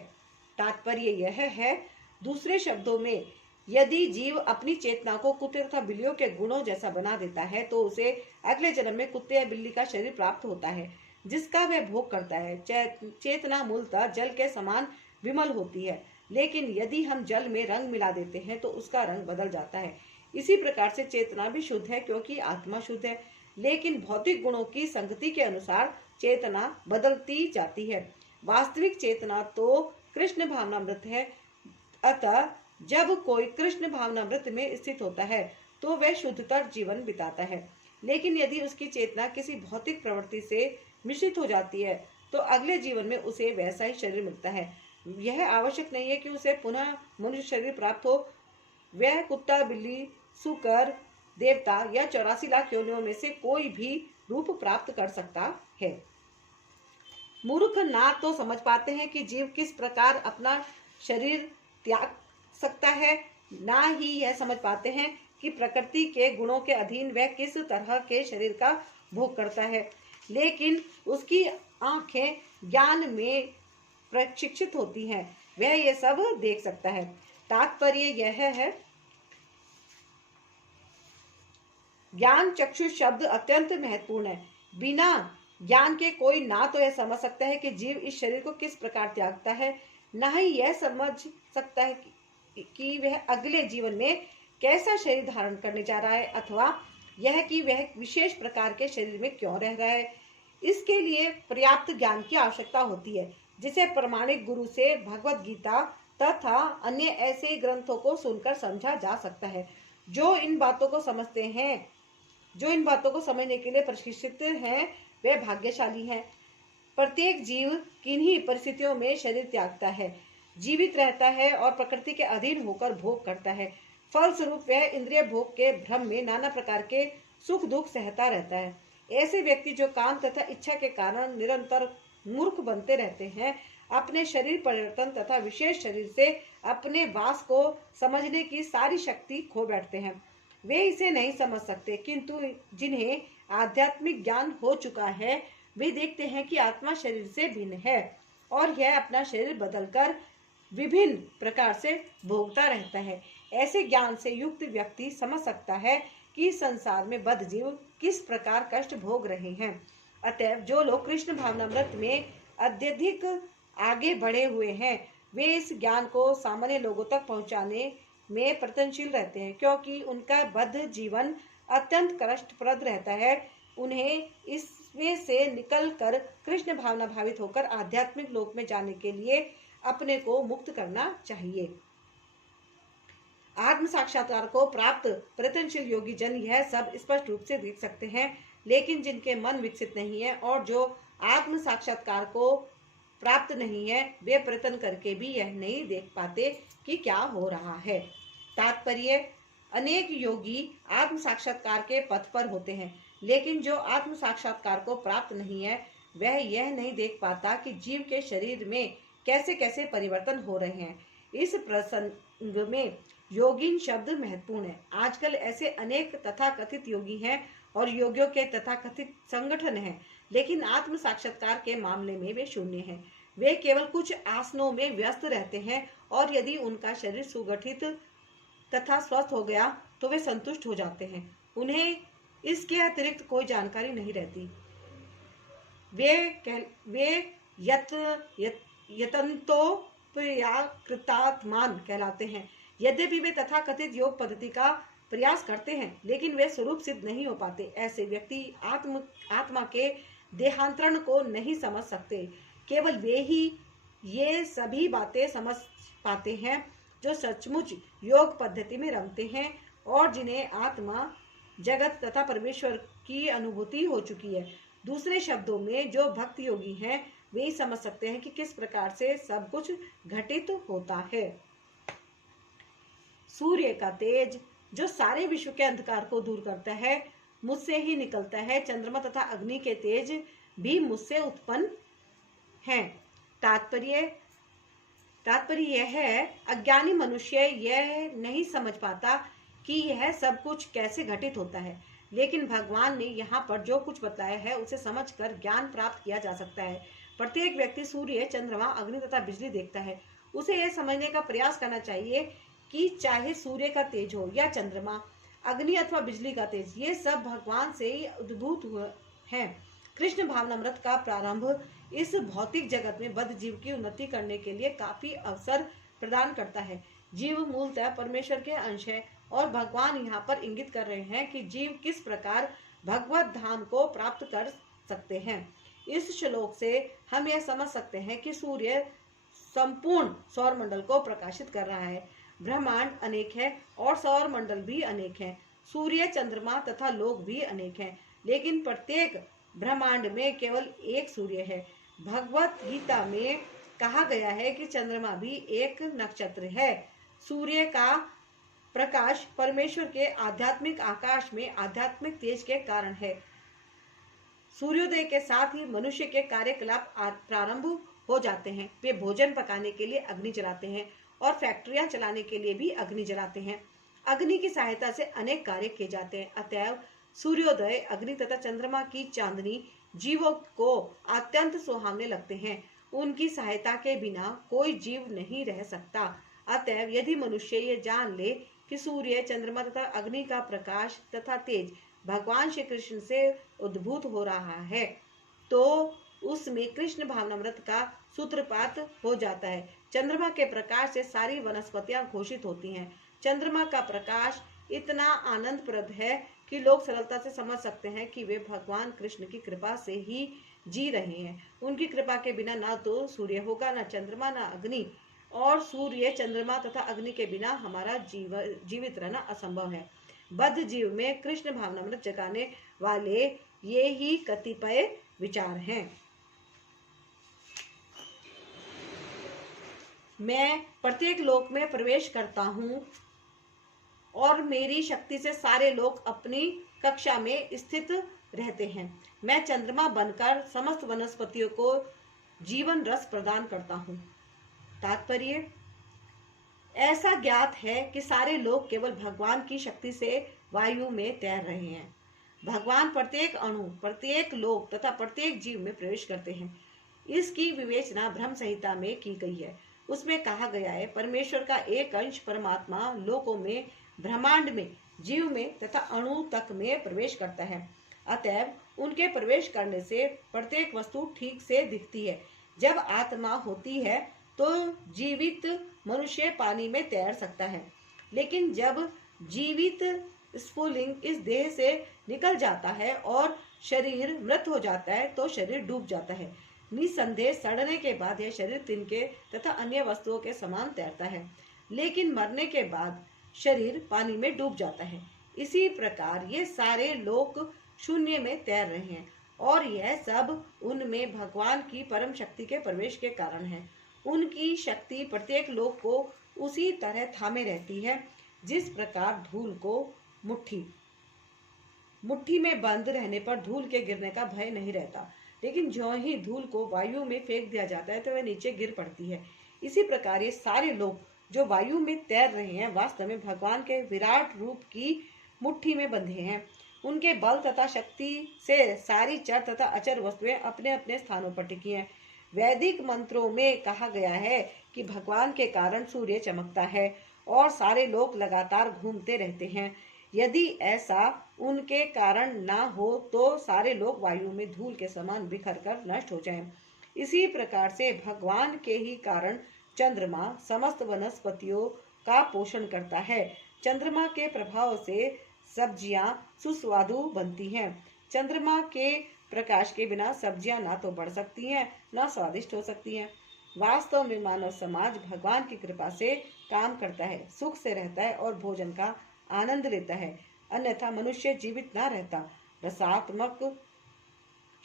तात्पर्य यह है, दूसरे शब्दों में, यदि जीव अपनी चेतना को कुत्ते तथा बिल्लियों के गुणों जैसा बना देता है तो उसे अगले जन्म में कुत्ते या बिल्ली का शरीर प्राप्त होता है, जिसका वह भोग करता है। चेतना मूलतः जल के समान विमल होती है, लेकिन यदि हम जल में रंग मिला देते हैं तो उसका रंग बदल जाता है। इसी प्रकार से चेतना भी शुद्ध है क्योंकि आत्मा शुद्ध है, लेकिन भौतिक गुणों की संगति के अनुसार चेतना बदलती जाती है। वास्तविक चेतना तो कृष्ण भावनामृत है। अतः जब कोई कृष्ण भावनामृत में स्थित होता है तो वह शुद्धतर जीवन बिताता है। लेकिन यदि उसकी चेतना किसी भौतिक प्रवृत्ति से मिश्रित हो जाती है तो अगले जीवन में उसे वैसा ही शरीर मिलता है। यह आवश्यक नहीं है कि उसे पुनः मनुष्य शरीर प्राप्त हो। वह कुत्ता, बिल्ली, सूकर, देवता या 84 लाख योनियों में से कोई भी रूप प्राप्त कर सकता है। मूर्ख ना तो समझ पाते हैं कि जीव किस प्रकार अपना शरीर त्याग सकता है, ना ही यह समझ पाते हैं कि प्रकृति के गुणों के अधीन वह किस तरह के शरीर का भोग करता है। लेकिन उसकी आंखें ज्ञान में प्रशिक्षित होती हैं, वह ये सब देख सकता है। तात्पर्य यह है, ज्ञान चक्षु शब्द अत्यंत महत्वपूर्ण है। बिना ज्ञान के कोई ना तो यह समझ सकता है कि जीव इस शरीर को किस प्रकार त्यागता है, ना ही यह समझ सकता है कि वह अगले जीवन में कैसा शरीर धारण करने जा रहा है, अथवा यह कि वह विशेष प्रकार के शरीर में क्यों रह रहा है। इसके लिए पर्याप्त ज्ञान की आवश्यकता होती है, जिसे प्रमाणिक गुरु से भगवत गीता तथा अन्य ऐसे ग्रंथों को सुनकर समझा जा सकता है। जो इन बातों को समझने के लिए प्रशिक्षित हैं, वे भाग्यशाली हैं। प्रत्येक जीव किन्हीं परिस्थितियों में शरीर त्यागता है, जीवित रहता है और प्रकृति के अधीन होकर भोग करता है। फलस्वरूप वह इंद्रिय भोग के भ्रम में नाना प्रकार के सुख दुख सहता रहता है। ऐसे व्यक्ति जो काम तथा इच्छा के कारण निरंतर मूर्ख बनते रहते हैं, अपने शरीर परिवर्तन तथा विशेष शरीर से अपने वास को समझने की सारी शक्ति खो बैठते हैं। वे इसे नहीं समझ सकते, किंतु जिन्हें आध्यात्मिक ज्ञान हो चुका है, वे देखते हैं कि आत्मा शरीर से भिन्न है और यह अपना शरीर बदलकर विभिन्न प्रकार से भोगता रहता है। ऐसे ज्ञान से युक्त व्यक्ति समझ सकता है कि संसार में बद्ध जीव किस प्रकार कष्ट भोग रहे हैं। अतएव जो लोग कृष्ण भावनामृत में अत्यधिक आगे बढ़े हुए हैं, वे इस ज्ञान को सामान्य लोगों तक पहुंचाने में प्रयत्नशील रहते हैं, क्योंकि उनका बद्ध जीवन अत्यंत कष्टप्रद रहता है। उन्हें इसमें से निकलकर कृष्ण भावना भावित होकर आध्यात्मिक लोक में जाने के लिए अपने को मुक्त करना चाहिए। आत्म साक्षात्कार को प्राप्त प्रयत्नशील योगी जन यह सब स्पष्ट रूप से देख सकते हैं, लेकिन जिनके मन विकसित नहीं है और जो आत्म साक्षात्कार को प्राप्त नहीं है, वे प्रयत्न करके भी यह नहीं देख पाते कि क्या हो रहा है। तात्पर्य, अनेक योगी आत्म साक्षात्कार के पथ पर होते हैं, लेकिन जो आत्म साक्षात्कार को प्राप्त नहीं है, वह यह नहीं देख पाता कि जीव के शरीर में कैसे कैसे परिवर्तन हो रहे हैं। इस प्रसंग में योगिन शब्द महत्वपूर्ण है। आजकल ऐसे अनेक तथाकथित योगी हैं और योगियों के तथाकथित संगठन हैं, लेकिन आत्म साक्षात्कार के मामले में वे शून्य हैं। वे केवल कुछ आसनों में व्यस्त रहते हैं और यदि उनका शरीर सुगठित तथा स्वस्थ हो गया तो वे संतुष्ट हो जाते हैं। उन्हें इसके अतिरिक्त कोई जानकारी नहीं रहती। वे यतंतो प्रयाकृतात्मान कहलाते हैं। यद्यपि वे तथाकथित योग पद्धति का प्रयास करते हैं, लेकिन वे स्वरूप सिद्ध नहीं हो पाते। ऐसे व्यक्ति आत्मा के देहांतरण को नहीं समझ सकते। केवल वे ही ये सभी बातें समझ पाते हैं जो सचमुच योग पद्धति में रमते हैं और जिन्हें आत्मा, जगत तथा परमेश्वर की अनुभूति हो चुकी है। दूसरे शब्दों में जो भक्त योगी हैं वे ही समझ सकते हैं कि किस प्रकार से सब कुछ घटित होता है। सूर्य का तेज जो सारे विश्व के अंधकार को दूर करता है मुझसे ही निकलता है। चंद्रमा तथा अग्नि के तेज भी मुझसे उत्पन्न हैं। तात्पर्य यह है, अज्ञानी मनुष्य यह नहीं समझ पाता कि यह सब कुछ कैसे घटित होता है, लेकिन भगवान ने यहाँ पर जो कुछ बताया है उसे समझकर ज्ञान प्राप्त किया जा सकता है। प्रत्येक व्यक्ति सूर्य, चंद्रमा, अग्नि तथा बिजली देखता है। उसे यह समझने का प्रयास करना चाहिए कि चाहे सूर्य का तेज हो या चंद्रमा, अग्नि अथवा बिजली का तेज, ये सब भगवान से ही उद्भूत हुए हैं। कृष्ण भावनामृत का प्रारंभ इस भौतिक जगत में बद्ध जीव की उन्नति करने के लिए काफी अवसर प्रदान करता है। जीव मूलतः परमेश्वर के अंश है और भगवान यहाँ पर इंगित कर रहे हैं कि जीव किस प्रकार भगवत धाम को प्राप्त कर सकते हैं। इस श्लोक से हम यह समझ सकते हैं कि सूर्य संपूर्ण सौर मंडल को प्रकाशित कर रहा है। ब्रह्मांड अनेक है और सौर मंडल भी अनेक है। सूर्य, चंद्रमा तथा लोक भी अनेक हैं, लेकिन प्रत्येक ब्रह्मांड में केवल एक सूर्य है। भगवत गीता में कहा गया है कि चंद्रमा भी एक नक्षत्र है। सूर्य का प्रकाश परमेश्वर के आध्यात्मिक आकाश में आध्यात्मिक तेज के कारण है। सूर्योदय के साथ ही मनुष्य के कार्यकलाप प्रारंभ हो जाते हैं। वे भोजन पकाने के लिए अग्नि जलाते हैं और फैक्ट्रियां चलाने के लिए भी अग्नि जलाते हैं। अग्नि की सहायता से अनेक कार्य किए जाते हैं। अतएव सूर्योदय, अग्नि तथा चंद्रमा की चांदनी जीवों को अत्यंत सुहावने लगते हैं। उनकी सहायता के बिना कोई जीव नहीं रह सकता। अतएव यदि मनुष्य ये जान ले कि सूर्य, चंद्रमा तथा अग्नि का प्रकाश तथा तेज भगवान श्री कृष्ण से उद्भूत हो रहा है, तो उसमें कृष्ण भावनामृत का सूत्रपात हो जाता है। चंद्रमा के प्रकाश से सारी वनस्पतियां घोषित होती हैं। चंद्रमा का प्रकाश इतना आनंदप्रद है कि लोग सरलता से समझ सकते हैं कि वे भगवान कृष्ण की कृपा से ही जी रहे हैं। उनकी कृपा के बिना ना तो सूर्य होगा, ना चंद्रमा, ना अग्नि, और सूर्य, चंद्रमा तथा अग्नि के बिना हमारा जीवित रहना असंभव है। बद्ध जीव में कृष्ण भावनामृत जगाने वाले ये ही कतिपय विचार हैं। मैं प्रत्येक लोक में प्रवेश करता हूँ और मेरी शक्ति से सारे लोग अपनी कक्षा में स्थित रहते हैं। मैं चंद्रमा बनकर समस्त वनस्पतियों को जीवन रस प्रदान करता हूँ। तात्पर्य, ऐसा ज्ञात है कि सारे लोग केवल भगवान की शक्ति से वायु में तैर रहे हैं। भगवान प्रत्येक अणु, प्रत्येक लोक तथा प्रत्येक जीव में प्रवेश करते हैं। इसकी विवेचना ब्रह्म संहिता में की गई है। उसमें कहा गया है, परमेश्वर का एक अंश परमात्मा लोकों में, ब्रह्मांड में, जीव में तथा अणु तक में प्रवेश करता है। अतएव उनके प्रवेश करने से प्रत्येक वस्तु ठीक से दिखती है। जब आत्मा होती है तो जीवित मनुष्य पानी में तैर सकता है, लेकिन जब जीवित स्फुलिंग इस देह से निकल जाता है और शरीर मृत हो जाता है तो शरीर डूब जाता है। निसंदेह सड़ने के बाद यह शरीर तिनके तथा अन्य वस्तुओं के समान तैरता है, लेकिन मरने के बाद शरीर पानी में डूब जाता है। इसी प्रकार ये सारे लोग शून्य में तैर रहे हैं और यह सब उनमें भगवान की परम शक्ति के प्रवेश के कारण है। उनकी शक्ति प्रत्येक लोक को उसी तरह थामे रहती है जिस प्रकार धूल को मुट्ठी में बंद रहने पर धूल के गिरने का भय नहीं रहता, लेकिन ज्यों ही धूल को वायु में फेंक दिया जाता है तो वह नीचे गिर पड़ती है। इसी प्रकार ये सारे लोग जो वायु में तैर रहे हैं वास्तव में भगवान के विराट रूप की मुट्ठी में बंधे हैं। उनके बल तथा शक्ति से सारी चर तथा अचर वस्तुएं अपने अपने स्थानों पर टिकी हैं। वैदिक मंत्रों में कहा गया है कि भगवान के कारण सूर्य चमकता है और सारे लोग लगातार घूमते रहते हैं। यदि ऐसा उनके कारण ना हो तो सारे लोग वायु में धूल के समान बिखर कर नष्ट हो जाएं। इसी प्रकार से भगवान के ही कारण चंद्रमा समस्त वनस्पतियों का पोषण करता है। चंद्रमा के प्रभाव से सब्जियां सुस्वादु बनती हैं। चंद्रमा के प्रकाश के बिना सब्जियां ना तो बढ़ सकती हैं ना स्वादिष्ट हो सकती हैं। वास्तव में मानव समाज भगवान की कृपा से काम करता है, सुख से रहता है और भोजन का आनंद लेता है, अन्यथा मनुष्य जीवित ना रहता। रसात्मक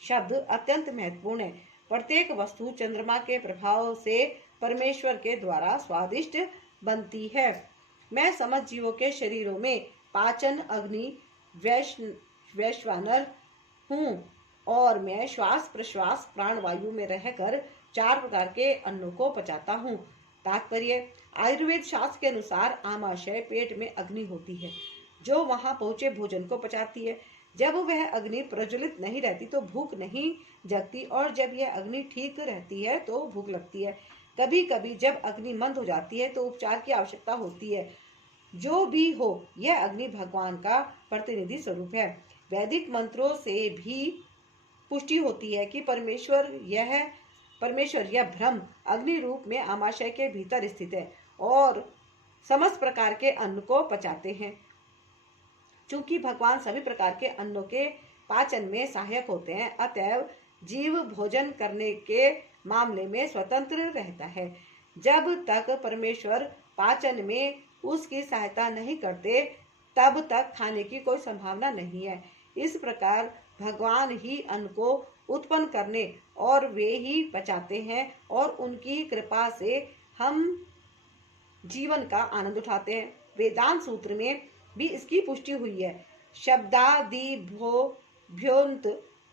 शब्द अत्यंत महत्वपूर्ण है। प्रत्येक वस्तु चंद्रमा के प्रभाव से परमेश्वर के द्वारा स्वादिष्ट बनती है। मैं समस्त जीवों के शरीरों में पाचन अग्नि वैश्वानर हूँ और मैं श्वास प्रश्वास प्राणवायु में रहकर 4 प्रकार के अन्नों को पचाता हूँ। तात्पर्य, आयुर्वेद शास्त्र के अनुसार आमाशय पेट में अग्नि होती है जो वहां पहुंचे भोजन को पचाती है। जब वह अग्नि प्रज्वलित नहीं रहती तो भूख नहीं जगती और जब यह अग्नि ठीक रहती है तो भूख लगती है। कभी कभी जब अग्नि मंद हो जाती है तो उपचार की आवश्यकता होती है। जो भी हो, यह अग्नि भगवान का प्रतिनिधि स्वरूप है। वैदिक मंत्रों से भी पुष्टि होती है कि परमेश्वर यह ब्रह्म अग्नि रूप में आमाशय के भीतर स्थित है और समस्त प्रकार के अन्न को पचाते हैं। चूंकि भगवान सभी प्रकार के अन्नों के पाचन में सहायक होते हैं, अतएव जीव भोजन करने के मामले में स्वतंत्र रहता है। जब तक परमेश्वर पाचन में उसकी सहायता नहीं करते तब तक खाने की कोई संभावना नहीं है। इस प्रकार भगवान ही अन्न को उत्पन्न करने और वे ही पचाते हैं और उनकी कृपा से हम जीवन का आनंद उठाते हैं। वेदांत सूत्र में भी इसकी पुष्टि हुई है। शब्दादिभ्योऽन्त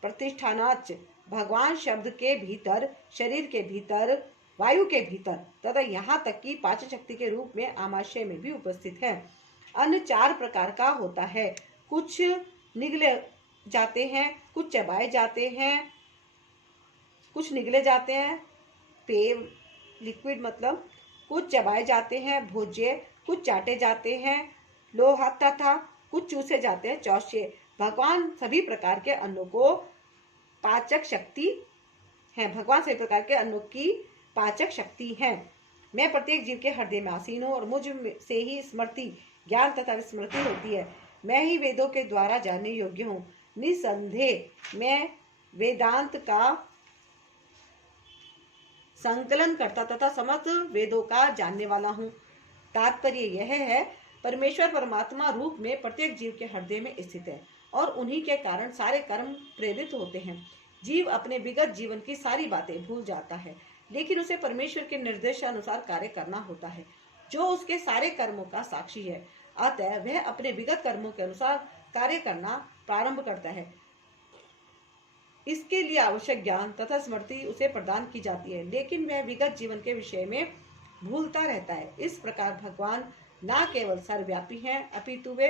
प्रतिष्ठानाच्च, भगवान शब्द के भीतर, शरीर के भीतर, वायु के भीतर तथा यहाँ तक कि पाचन शक्ति के रूप में आमाशय में भी उपस्थित है। अन्न 4 प्रकार का होता है। कुछ निगले जाते हैं, कुछ चबाए जाते हैं, कुछ निगले जाते हैं, पेय लिक्विड मतलब, कुछ चबाए जाते हैं, भोज्य, कुछ चाटे जाते हैं, लोहा तथा कुछ चूसे जाते हैं, चौष्य। भगवान सभी प्रकार के अन्नों को पाचक शक्ति है। भगवान सभी प्रकार के अन्नों की पाचक शक्ति है। मैं प्रत्येक जीव के हृदय में आसीन हूँ और मुझ से ही स्मृति, ज्ञान तथा विस्मृति होती है। मैं ही वेदों के द्वारा जानने योग्य हूँ। निसंदेह मैं वेदांत का संकलन करता तथा समस्त वेदों का जानने वाला हूँ। तात्पर्य यह है, परमेश्वर परमात्मा रूप में प्रत्येक जीव के हृदय में स्थित है और उन्हीं के कारण सारे कर्म प्रेरित होते हैं। जीव अपने विगत जीवन की सारी बातें भूल जाता है, लेकिन उसे परमेश्वर के निर्देशानुसार कार्य करना होता है जो उसके सारे कर्मों का साक्षी है। अतः वह अपने विगत कर्मों के अनुसार कार्य करना प्रारंभ करता है। इसके लिए आवश्यक ज्ञान तथा स्मृति उसे प्रदान की जाती है, लेकिन वह विगत जीवन के विषय में भूलता रहता है। इस प्रकार भगवान न केवल सर्वव्यापी हैं, अपितु वे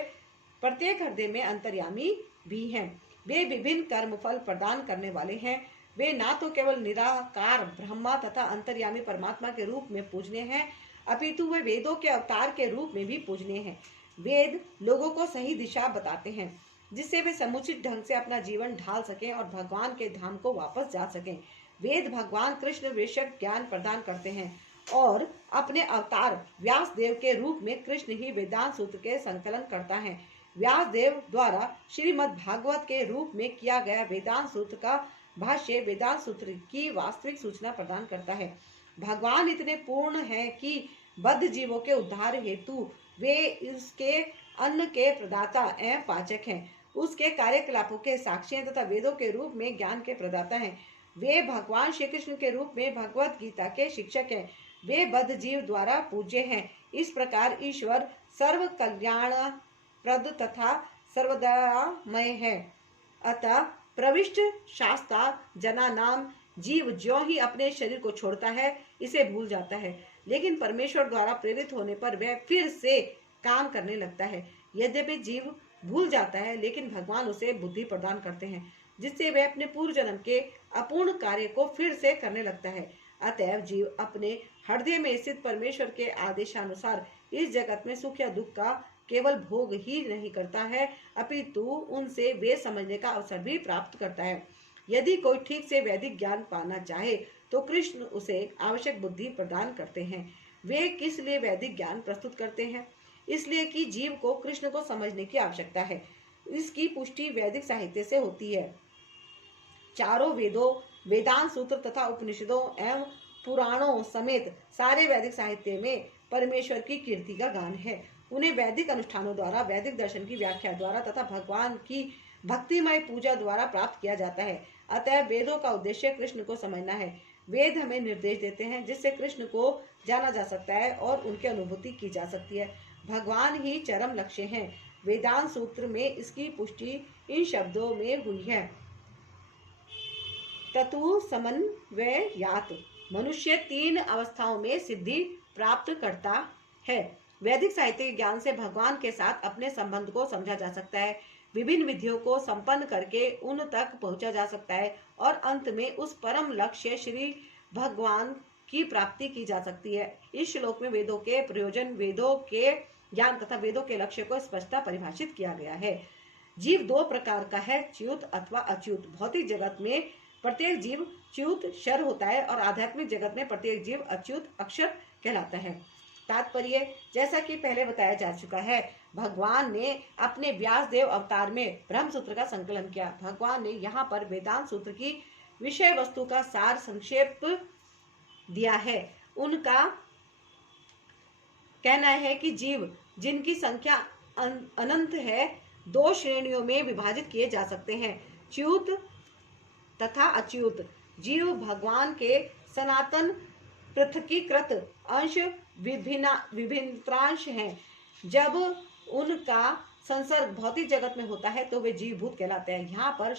प्रत्येक हृदय में अंतर्यामी भी हैं। वे विभिन्न कर्म फल प्रदान करने वाले हैं। वे ना तो केवल निराकार ब्रह्मा तथा अंतर्यामी परमात्मा के रूप में पूजनीय हैं, अपितु वे वेदों के अवतार के रूप में भी पूजनीय हैं। वेद लोगों को सही दिशा बताते हैं जिससे वे समुचित ढंग से अपना जीवन ढाल सकें और भगवान के धाम को वापस जा सकें। वेद भगवान कृष्ण विषयक ज्ञान प्रदान करते हैं और अपने अवतार व्यास देव के रूप में कृष्ण ही वेदांत सूत्र के संकलन करता है। व्यास देव द्वारा श्रीमद् भागवत के रूप में किया गया वेदांत सूत्र का भाष्य वेदांत सूत्र की वास्तविक सूचना प्रदान करता है। भगवान इतने पूर्ण हैं कि बद्ध जीवों के उद्धार हेतु वे इसके अन्न के प्रदाता एवं पाचक हैं, उसके कार्यकलापों के साक्षी हैं तथा वेदों के रूप में ज्ञान के प्रदाता हैं। वे भगवान श्री कृष्ण के रूप में भगवत गीता के शिक्षक हैं। वे बद्ध जीव द्वारा पूज्य हैं। इस प्रकार ईश्वर सर्व कल्याण प्रद तथा सर्वदयामय है। अतः प्रविष्ट शास्त्र जना नाम जीव ज्यों ही अपने शरीर को छोड़ता है इसे भूल जाता है। लेकिन परमेश्वर द्वारा प्रेरित होने पर वह फिर से काम करने लगता है। यद्यपि जीव भूल जाता है, लेकिन भगवान उसे बुद्धि प्रदान करते हैं, जिससे वह अपने पूर्व जन्म के अपूर्ण कार्य को फिर से करने लगता है। अतएव जीव अपने हृदय में स्थित परमेश्वर के आदेशानुसार इस जगत में सुख या दुख का केवल भोग ही नहीं करता है, अपितु उनसे वे समझने का अवसर भी प्राप्त करता है। यदि कोई ठीक से वैदिक ज्ञान पाना चाहे तो कृष्ण उसे आवश्यक बुद्धि प्रदान करते हैं। वे किस लिए वैदिक ज्ञान प्रस्तुत करते हैं? इसलिए कि जीव को कृष्ण को समझने की आवश्यकता है। इसकी पुष्टि वैदिक साहित्य से होती है। चारों वेदों, वेदांत सूत्र तथा उपनिषदों एवं पुराणों समेत सारे वैदिक साहित्य में परमेश्वर की कीर्ति का गान है। उन्हें वैदिक अनुष्ठानों द्वारा, वैदिक दर्शन की व्याख्या द्वारा तथा भगवान की भक्तिमय पूजा द्वारा प्राप्त किया जाता है। अतः वेदों का उद्देश्य कृष्ण को समझना है। वेद हमें निर्देश देते हैं जिससे कृष्ण को जाना जा सकता है और उनकी अनुभूति की जा सकती है। भगवान ही चरम लक्ष्य हैं। वेदांत सूत्र में इसकी पुष्टि इन शब्दों में हुई है। ततु समन्वयात् मनुष्य 3 अवस्थाओं में सिद्धि प्राप्त करता है। वैदिक साहित्य ज्ञान से भगवान के साथ अपने संबंध को समझा जा सकता है, विभिन्न विधियों को संपन्न करके उन तक पहुंचा जा सकता है और अंत में उस परम लक्ष्य श्री भगवान की प्राप्ति की जा सकती है। इस श्लोक में वेदों के प्रयोजन, वेदों के ज्ञान तथा वेदों के लक्ष्य को स्पष्टता परिभाषित किया गया है। जीव 2 प्रकार का है, च्युत अथवा अच्युत। भौतिक जगत में प्रत्येक जीव च्युत शर होता है और आध्यात्मिक जगत में प्रत्येक जीव अच्युत अक्षर कहलाता है। तात्पर्य, जैसा कि पहले बताया जा चुका है, भगवान ने अपने व्यासदेव अवतार में ब्रह्म सूत्र का संकलन किया। भगवान ने यहाँ पर वेदांत सूत्र की विषय वस्तु का सार संक्षेप दिया है। उनका कहना है कि जीव जिनकी संख्या अनंत है 2 श्रेणियों में विभाजित किए जा सकते हैं, च्युत तथा अच्युत। जीव भगवान के सनातन पृथकीकृत अंश विभिन्नांश हैं। जब उनका संसर्ग भौतिक जगत में होता है तो वे जीवभूत कहलाते हैं। यहाँ पर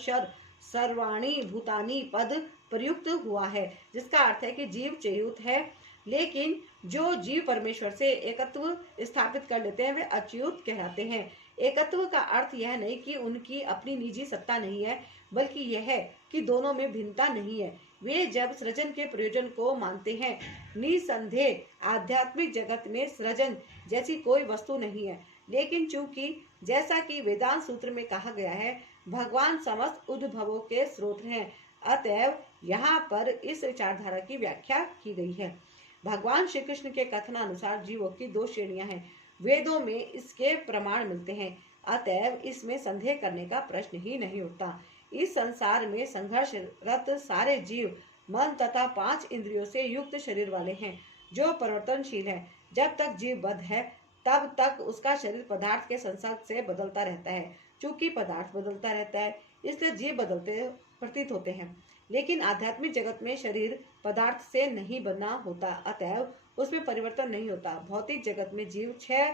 सर्वाणी भूतानी पद प्रयुक्त हुआ है, जिसका अर्थ है कि जीव च्युत है, लेकिन जो जीव परमेश्वर से एकत्व स्थापित कर लेते हैं वे अच्युत कहलाते हैं। एकत्व का अर्थ यह नहीं कि उनकी अपनी निजी सत्ता नहीं है, बल्कि यह है कि दोनों में भिन्नता नहीं है। वे जब सृजन के प्रयोजन को मानते हैं, निसंदेह आध्यात्मिक जगत में सृजन जैसी कोई वस्तु नहीं है, लेकिन चूंकि जैसा कि वेदांत सूत्र में कहा गया है, भगवान समस्त उद्भवों के स्रोत हैं, अतएव यहाँ पर इस विचारधारा की व्याख्या की गई है। भगवान श्री कृष्ण के कथनानुसार जीवों की 2 श्रेणियां हैं। वेदों में इसके प्रमाण मिलते हैं, अतएव इसमें संदेह करने का प्रश्न ही नहीं उठता। इस संसार में संघर्षरत सारे जीव मन तथा 5 इंद्रियों से युक्त शरीर वाले हैं, जो परिवर्तनशील है। जब तक जीव बद्ध है तब तक उसका शरीर पदार्थ के संसर्ग से बदलता रहता है। चूंकि पदार्थ बदलता रहता है, इसलिए जीव बदलते प्रतीत होते हैं, लेकिन आध्यात्मिक जगत में शरीर पदार्थ से नहीं बना होता, अतएव उसमें परिवर्तन नहीं होता। भौतिक जगत में जीव 6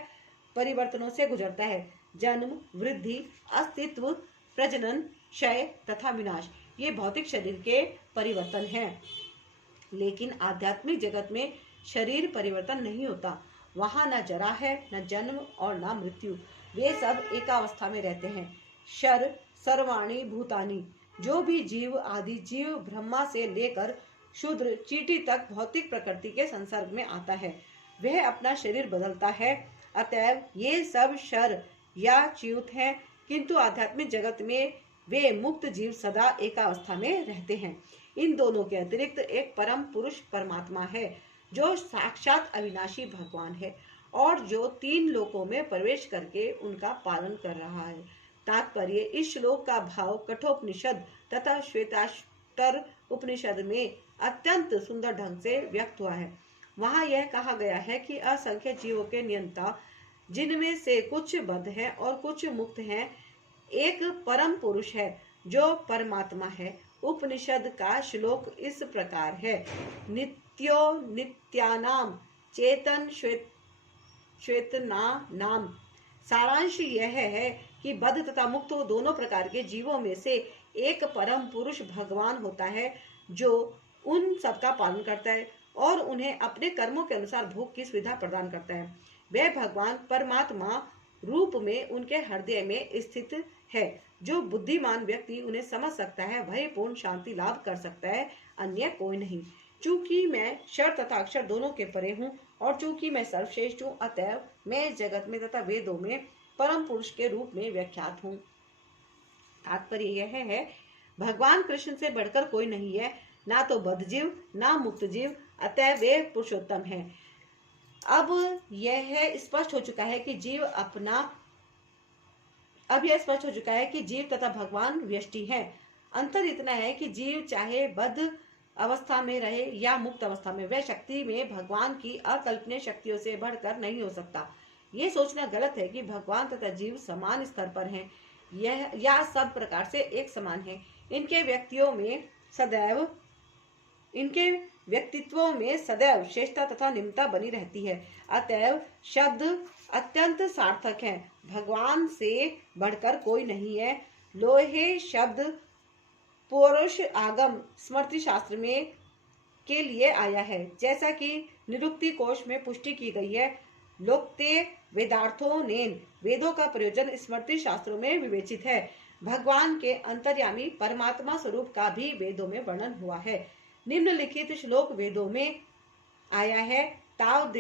परिवर्तनों से गुजरता है: जन्म, वृद्धि, अस्तित्व, प्रजनन, क्षय तथा विनाश। ये भौतिक शरीर के परिवर्तन हैं। लेकिन आध्यात्मिक जगत में शरीर परिवर्तन नहीं होता। वहाँ न जरा है, न जन्म और न मृत्यु। वे सब एकावस्था में रहते हैं। शर सर्वाणी भूतानी। जो भी जीव आदि जीव ब्रह्मा से लेकर शूद्र चींटी तक भौतिक प्रकृति के संसर्ग में आता है, वह अपना शरीर बदलता है। अतएव ये सब शर या च्युत हैं, किंतु आध्यात्मिक जगत में वे मुक्त जीव सदा एकावस्था में रहते हैं। इन दोनों के अतिरिक्त एक परम पुरुष परमात्मा है, जो साक्षात अविनाशी भगवान है और जो 3 लोकों में प्रवेश करके उनका पालन कर रहा है। तात्पर्य, इस श्लोक का भाव कठोपनिषद तथा श्वेताश्वर उपनिषद में अत्यंत सुंदर ढंग से व्यक्त हुआ है। वहाँ यह कहा गया है कि असंख्य जीवों के नियंता, जिनमें से कुछ बद्ध हैं और कुछ मुक्त हैं, एक परम पुरुष है जो परमात्मा है। उपनिषद का श्लोक इस प्रकार है: नित्यो नित्यानाम चेतन श्वेतना नाम। सारांश यह है कि बद्ध तथा मुक्त दोनों प्रकार के जीवों में से एक परम पुरुष भगवान होता है, जो उन सबका पालन करता है। और उन्हें अपने कर्मों के अनुसार भोग की सुविधा प्रदान करता है। वह भगवान परमात्मा रूप में उनके हृदय में स्थित है। जो बुद्धिमान व्यक्ति उन्हें समझ सकता है वही पूर्ण शांति लाभ कर सकता है, अन्य कोई नहीं। चूंकि मैं क्षर तथा अक्षर दोनों के परे हूँ और चूंकि मैं सर्वश्रेष्ठ हूँ, अतएव मैं जगत में तथा वेदों में परम पुरुष के रूप में विख्यात हूँ। तात्पर्य यह है, भगवान कृष्ण से बढ़कर कोई नहीं है, ना तो बद्ध जीव ना मुक्त जीव, अतः वे पुरुषोत्तम है। अब यह स्पष्ट हो चुका है कि जीव तथा भगवान व्यष्टि है। अंतर इतना है कि जीव चाहे बद्ध अवस्था में रहे या मुक्त अवस्था में, वह शक्ति में भगवान की अकल्पनीय शक्तियों से बढ़कर नहीं हो सकता। ये सोचना गलत है कि भगवान तथा जीव समान स्तर पर हैं, यह या सब प्रकार से एक समान है। इनके व्यक्तित्वों में सदैव श्रेष्ठता तथा निम्नता बनी रहती है। अतएव शब्द अत्यंत सार्थक है, भगवान से बढ़कर कोई नहीं है। लोहे शब्द पौरुष आगम स्मृति शास्त्र में के लिए आया है, जैसा कि निरुक्ति कोश में पुष्टि की गई है। लोकते वेदार्थों ने वेदों का प्रयोजन स्मृति शास्त्रों में विवेचित है। भगवान के अंतर्यामी परमात्मा स्वरूप का भी वेदों में वर्णन हुआ है। निम्नलिखित श्लोक वेदों में आया है। ताव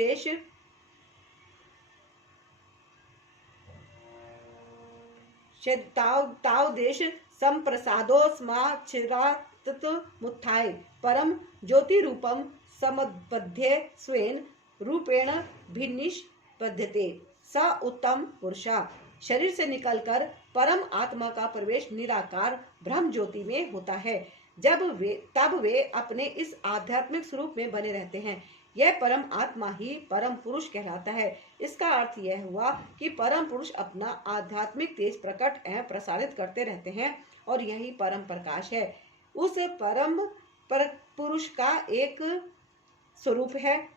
देश संप्रसादोस्माच्छिरातमुत्थाय परम ज्योति रूपम समबध्ये स्वेन रूपेण भिन्निष्पद्यते स उत्तम पुरुषा। शरीर से निकलकर परम आत्मा का प्रवेश निराकार ब्रह्म ज्योति में होता है। तब वे अपने इस आध्यात्मिक स्वरूप में बने रहते हैं। यह परम आत्मा ही परम पुरुष कहलाता है। इसका अर्थ यह हुआ कि परम पुरुष अपना आध्यात्मिक तेज प्रकट एवं प्रसारित करते रहते हैं और यही परम प्रकाश है। उस परम पुरुष का एक स्वरूप है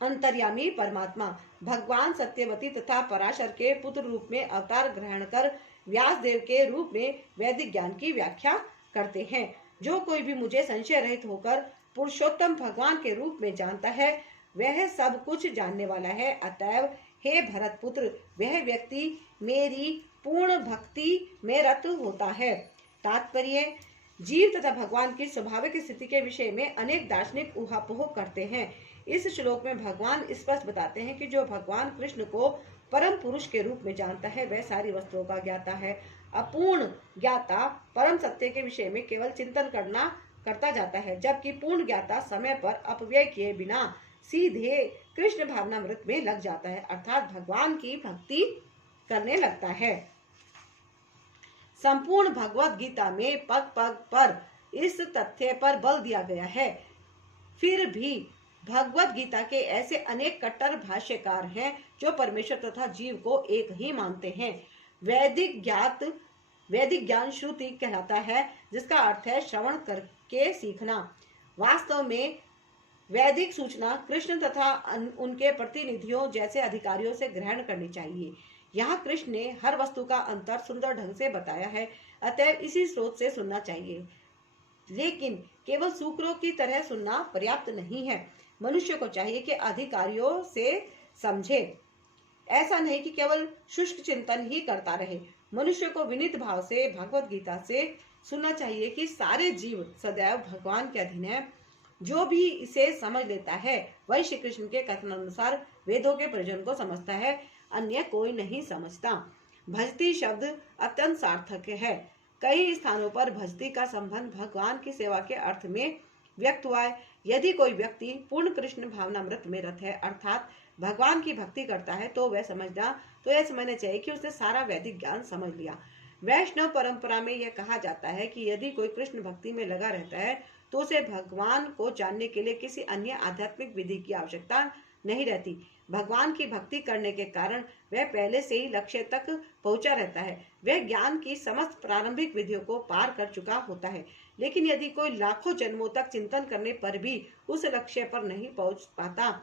अंतर्यामी परमात्मा। भगवान सत्यवती तथा पराशर के पुत्र रूप में अवतार ग्रहण कर व्यास देव के रूप में वैदिक ज्ञान की व्याख्या करते हैं। जो कोई भी मुझे संशय रहित होकर पुरुषोत्तम भगवान के रूप में जानता है, वह सब कुछ जानने वाला है। अतएव हे भरत पुत्र, वह व्यक्ति मेरी पूर्ण भक्ति में रत होता है। तात्पर्य, जीव तथा भगवान की स्वाभाविक स्थिति के विषय में अनेक दार्शनिक ऊहापोह करते हैं। इस श्लोक में भगवान स्पष्ट बताते हैं कि जो भगवान कृष्ण को परम पुरुष के रूप में जानता है, वह सारी वस्तुओं का ज्ञाता है। अपूर्ण ज्ञाता परम सत्य के विषय में केवल चिंतन करता जाता है, जबकि पूर्ण ज्ञाता समय पर अपव्यय किए बिना सीधे कृष्ण भावनामृत में लग जाता है, अर्थात भगवान की भक्ति करने लगता है। संपूर्ण भगवत गीता में पग पग पर इस तथ्य पर बल दिया गया है। फिर भी भगवत गीता के ऐसे अनेक कट्टर भाष्यकार हैं जो परमेश्वर तथा जीव को एक ही मानते हैं। वैदिक ज्ञान श्रुति कहलाता है, जिसका अर्थ है श्रवण करके सीखना। वास्तव में वैदिक सूचना कृष्ण तथा उनके प्रतिनिधियों जैसे अधिकारियों से ग्रहण करनी चाहिए। यहाँ कृष्ण ने हर वस्तु का अंतर सुंदर ढंग से बताया है, अतएव इसी स्रोत से सुनना चाहिए। लेकिन केवल सूकरों की तरह सुनना पर्याप्त नहीं है। मनुष्य को चाहिए कि अधिकारियों से समझे, ऐसा नहीं कि केवल शुष्क चिंतन ही करता रहे। मनुष्य को विनीत भाव से भगवत गीता से सुनना चाहिए कि सारे जीव सदैव भगवान के अधीन है। जो भी इसे समझ लेता है वही श्री कृष्ण के कथन अनुसार वेदों के प्रयोजन को समझता है, अन्य कोई नहीं समझता। भजती शब्द अत्यंत सार्थक है। कई स्थानों पर भजती का संबंध भगवान की सेवा के अर्थ में व्यक्त हुआ है। यदि कोई व्यक्ति पूर्ण कृष्ण भावनामृत में रत है, अर्थात भगवान की भक्ति करता है, तो यह समझना चाहिए कि उसने सारा वैदिक ज्ञान समझ लिया। वैष्णव परंपरा में यह कहा जाता है कि यदि कोई कृष्ण भक्ति में लगा रहता है तो उसे भगवान को जानने के लिए किसी अन्य आध्यात्मिक विधि की आवश्यकता नहीं रहती। भगवान की भक्ति करने के कारण वह पहले से ही लक्ष्य तक पहुंचा रहता है। वह ज्ञान की समस्त प्रारंभिक विधियों को पार कर चुका होता है। लेकिन यदि कोई लाखों जन्मों तक चिंतन करने पर भी उस लक्ष्य पर नहीं पहुंच पाता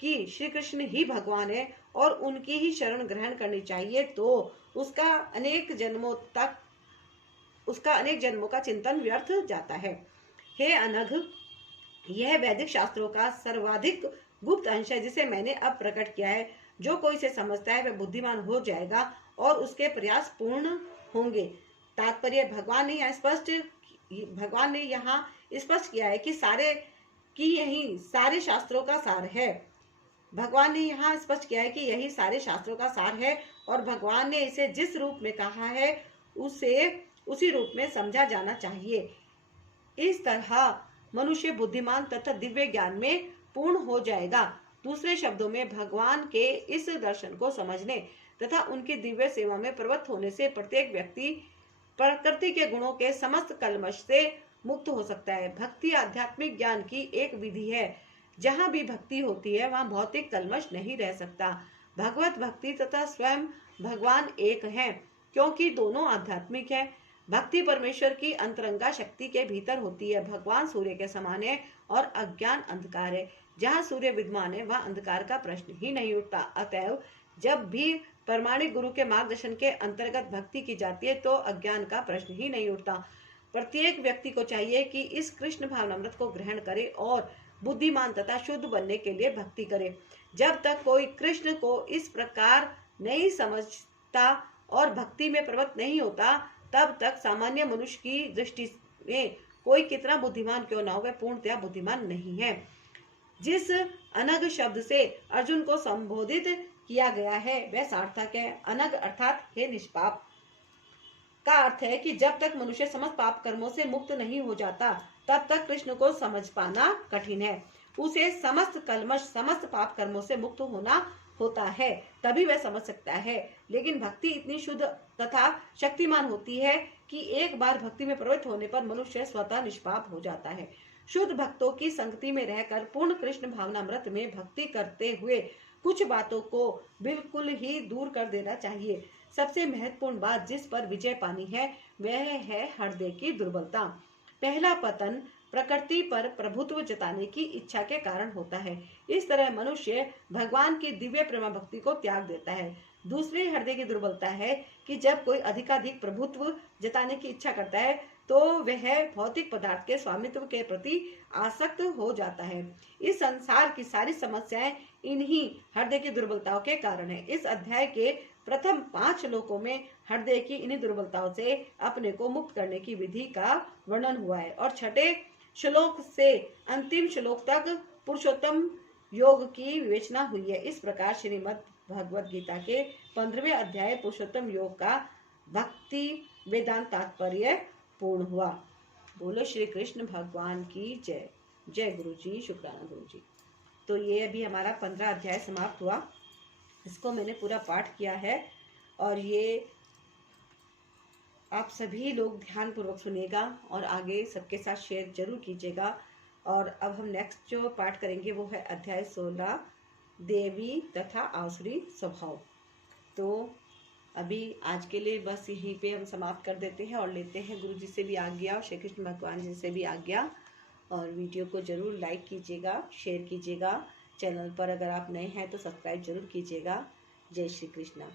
कि श्री कृष्ण ही भगवान है और उनकी ही शरण ग्रहण करनी चाहिए, तो उसका अनेक जन्मों का चिंतन व्यर्थ जाता है। हे अनघ, यह वैदिक शास्त्रों का सर्वाधिक गुप्त अंश है जिसे मैंने अब प्रकट किया है। जो कोई इसे समझता है वह बुद्धिमान हो जाएगा और उसके प्रयास पूर्ण होंगे। तात्पर्य भगवान ने यहाँ स्पष्ट किया है कि यही सारे शास्त्रों का सार है। भगवान ने यहाँ स्पष्ट किया है कि यही सारे शास्त्रों का सार है और भगवान ने इसे जिस रूप में कहा है उसे उसी रूप में समझा जाना चाहिए। इस तरह मनुष्य बुद्धिमान तथा दिव्य ज्ञान में पूर्ण हो जाएगा। दूसरे शब्दों में भगवान के इस दर्शन को समझने तथा उनकी दिव्य सेवा में प्रवृत्त होने से प्रत्येक व्यक्ति प्रकृति के गुणों के समस्त कलमश से मुक्त हो सकता है। भक्ति आध्यात्मिक ज्ञान की एक विधि है। जहाँ भी भक्ति होती है वहाँ भौतिक कलमश नहीं रह सकता। भगवत भक्ति तथा स्वयं भगवान एक हैं, क्योंकि दोनों आध्यात्मिक है। भक्ति परमेश्वर की अंतरंगा शक्ति के भीतर होती है। भगवान सूर्य के समान है और अज्ञान अंधकार है। जहाँ सूर्य विद्यमान है वहाँ अंधकार का प्रश्न ही नहीं उठता। अतएव जब भी प्रामाणिक गुरु के मार्गदर्शन के अंतर्गत भक्ति की जाती है तो अज्ञान का प्रश्न ही नहीं उठता। प्रत्येक व्यक्ति को चाहिए कि इस कृष्ण भावनामृत को ग्रहण करे और बुद्धिमान तथा शुद्ध बनने के लिए भक्ति करे। जब तक कोई कृष्ण को इस प्रकार नहीं समझता और भक्ति में प्रवृत्त नहीं होता तब तक सामान्य मनुष्य की दृष्टि में कोई कितना बुद्धिमान क्यों ना हो वह पूर्णतया बुद्धिमान नहीं है। जिस अनग शब्द से अर्जुन को संबोधित किया गया है वह सार्थक है। अनग अर्थात हे निष्पाप का अर्थ है कि जब तक मनुष्य समस्त पाप कर्मों से मुक्त नहीं हो जाता तब तक कृष्ण को समझ पाना कठिन है। उसे समस्त कलमश समस्त पाप कर्मों से मुक्त होना होता है तभी वह समझ सकता है। लेकिन भक्ति इतनी शुद्ध तथा शक्तिमान होती है कि एक बार भक्ति में प्रवृत्त होने पर मनुष्य स्वतः निष्पाप हो जाता है। शुद्ध भक्तों की संगति में रहकर पूर्ण कृष्ण भावनामृत में भक्ति करते हुए कुछ बातों को बिल्कुल ही दूर कर देना चाहिए। सबसे महत्वपूर्ण बात जिस पर विजय पानी है वह है हृदय की दुर्बलता। पहला पतन प्रकृति पर प्रभुत्व जताने की इच्छा के कारण होता है। इस तरह मनुष्य भगवान की दिव्य प्रेमा भक्ति को त्याग देता है। दूसरी हृदय की दुर्बलता है कि जब कोई अधिकाधिक प्रभुत्व जताने की इच्छा करता है तो वह भौतिक पदार्थ के स्वामित्व के प्रति आसक्त हो जाता है। इस संसार की सारी समस्याएं इन्हीं हृदय की दुर्बलताओं के कारण है। इस अध्याय के प्रथम 5 श्लोकों में हृदय की इन्हीं दुर्बलताओं से अपने को मुक्त करने की विधि का वर्णन हुआ है और छठे श्लोक से अंतिम श्लोक तक पुरुषोत्तम योग की विवेचना हुई है। इस प्रकार श्रीमद् भगवद गीता के 15वें अध्याय पुरुषोत्तम योग का भक्ति वेदांत तात्पर्य पूर्ण हुआ। बोलो श्री कृष्ण भगवान की जय। जय गुरु जी, शुक्राना गुरु जी। तो ये अभी हमारा 15 अध्याय समाप्त हुआ। इसको मैंने पूरा पाठ किया है और ये आप सभी लोग ध्यान पूर्वक सुनिएगा और आगे सबके साथ शेयर जरूर कीजिएगा। और अब हम नेक्स्ट जो पाठ करेंगे वो है अध्याय 16 देवी तथा आसुरी स्वभाव। तो अभी आज के लिए बस यहीं पे हम समाप्त कर देते हैं और लेते हैं गुरु जी से भी आज्ञा और श्री कृष्ण भगवान जी से भी आज्ञा। और वीडियो को जरूर लाइक कीजिएगा, शेयर कीजिएगा। चैनल पर अगर आप नए हैं तो सब्सक्राइब जरूर कीजिएगा। जय श्री कृष्ण।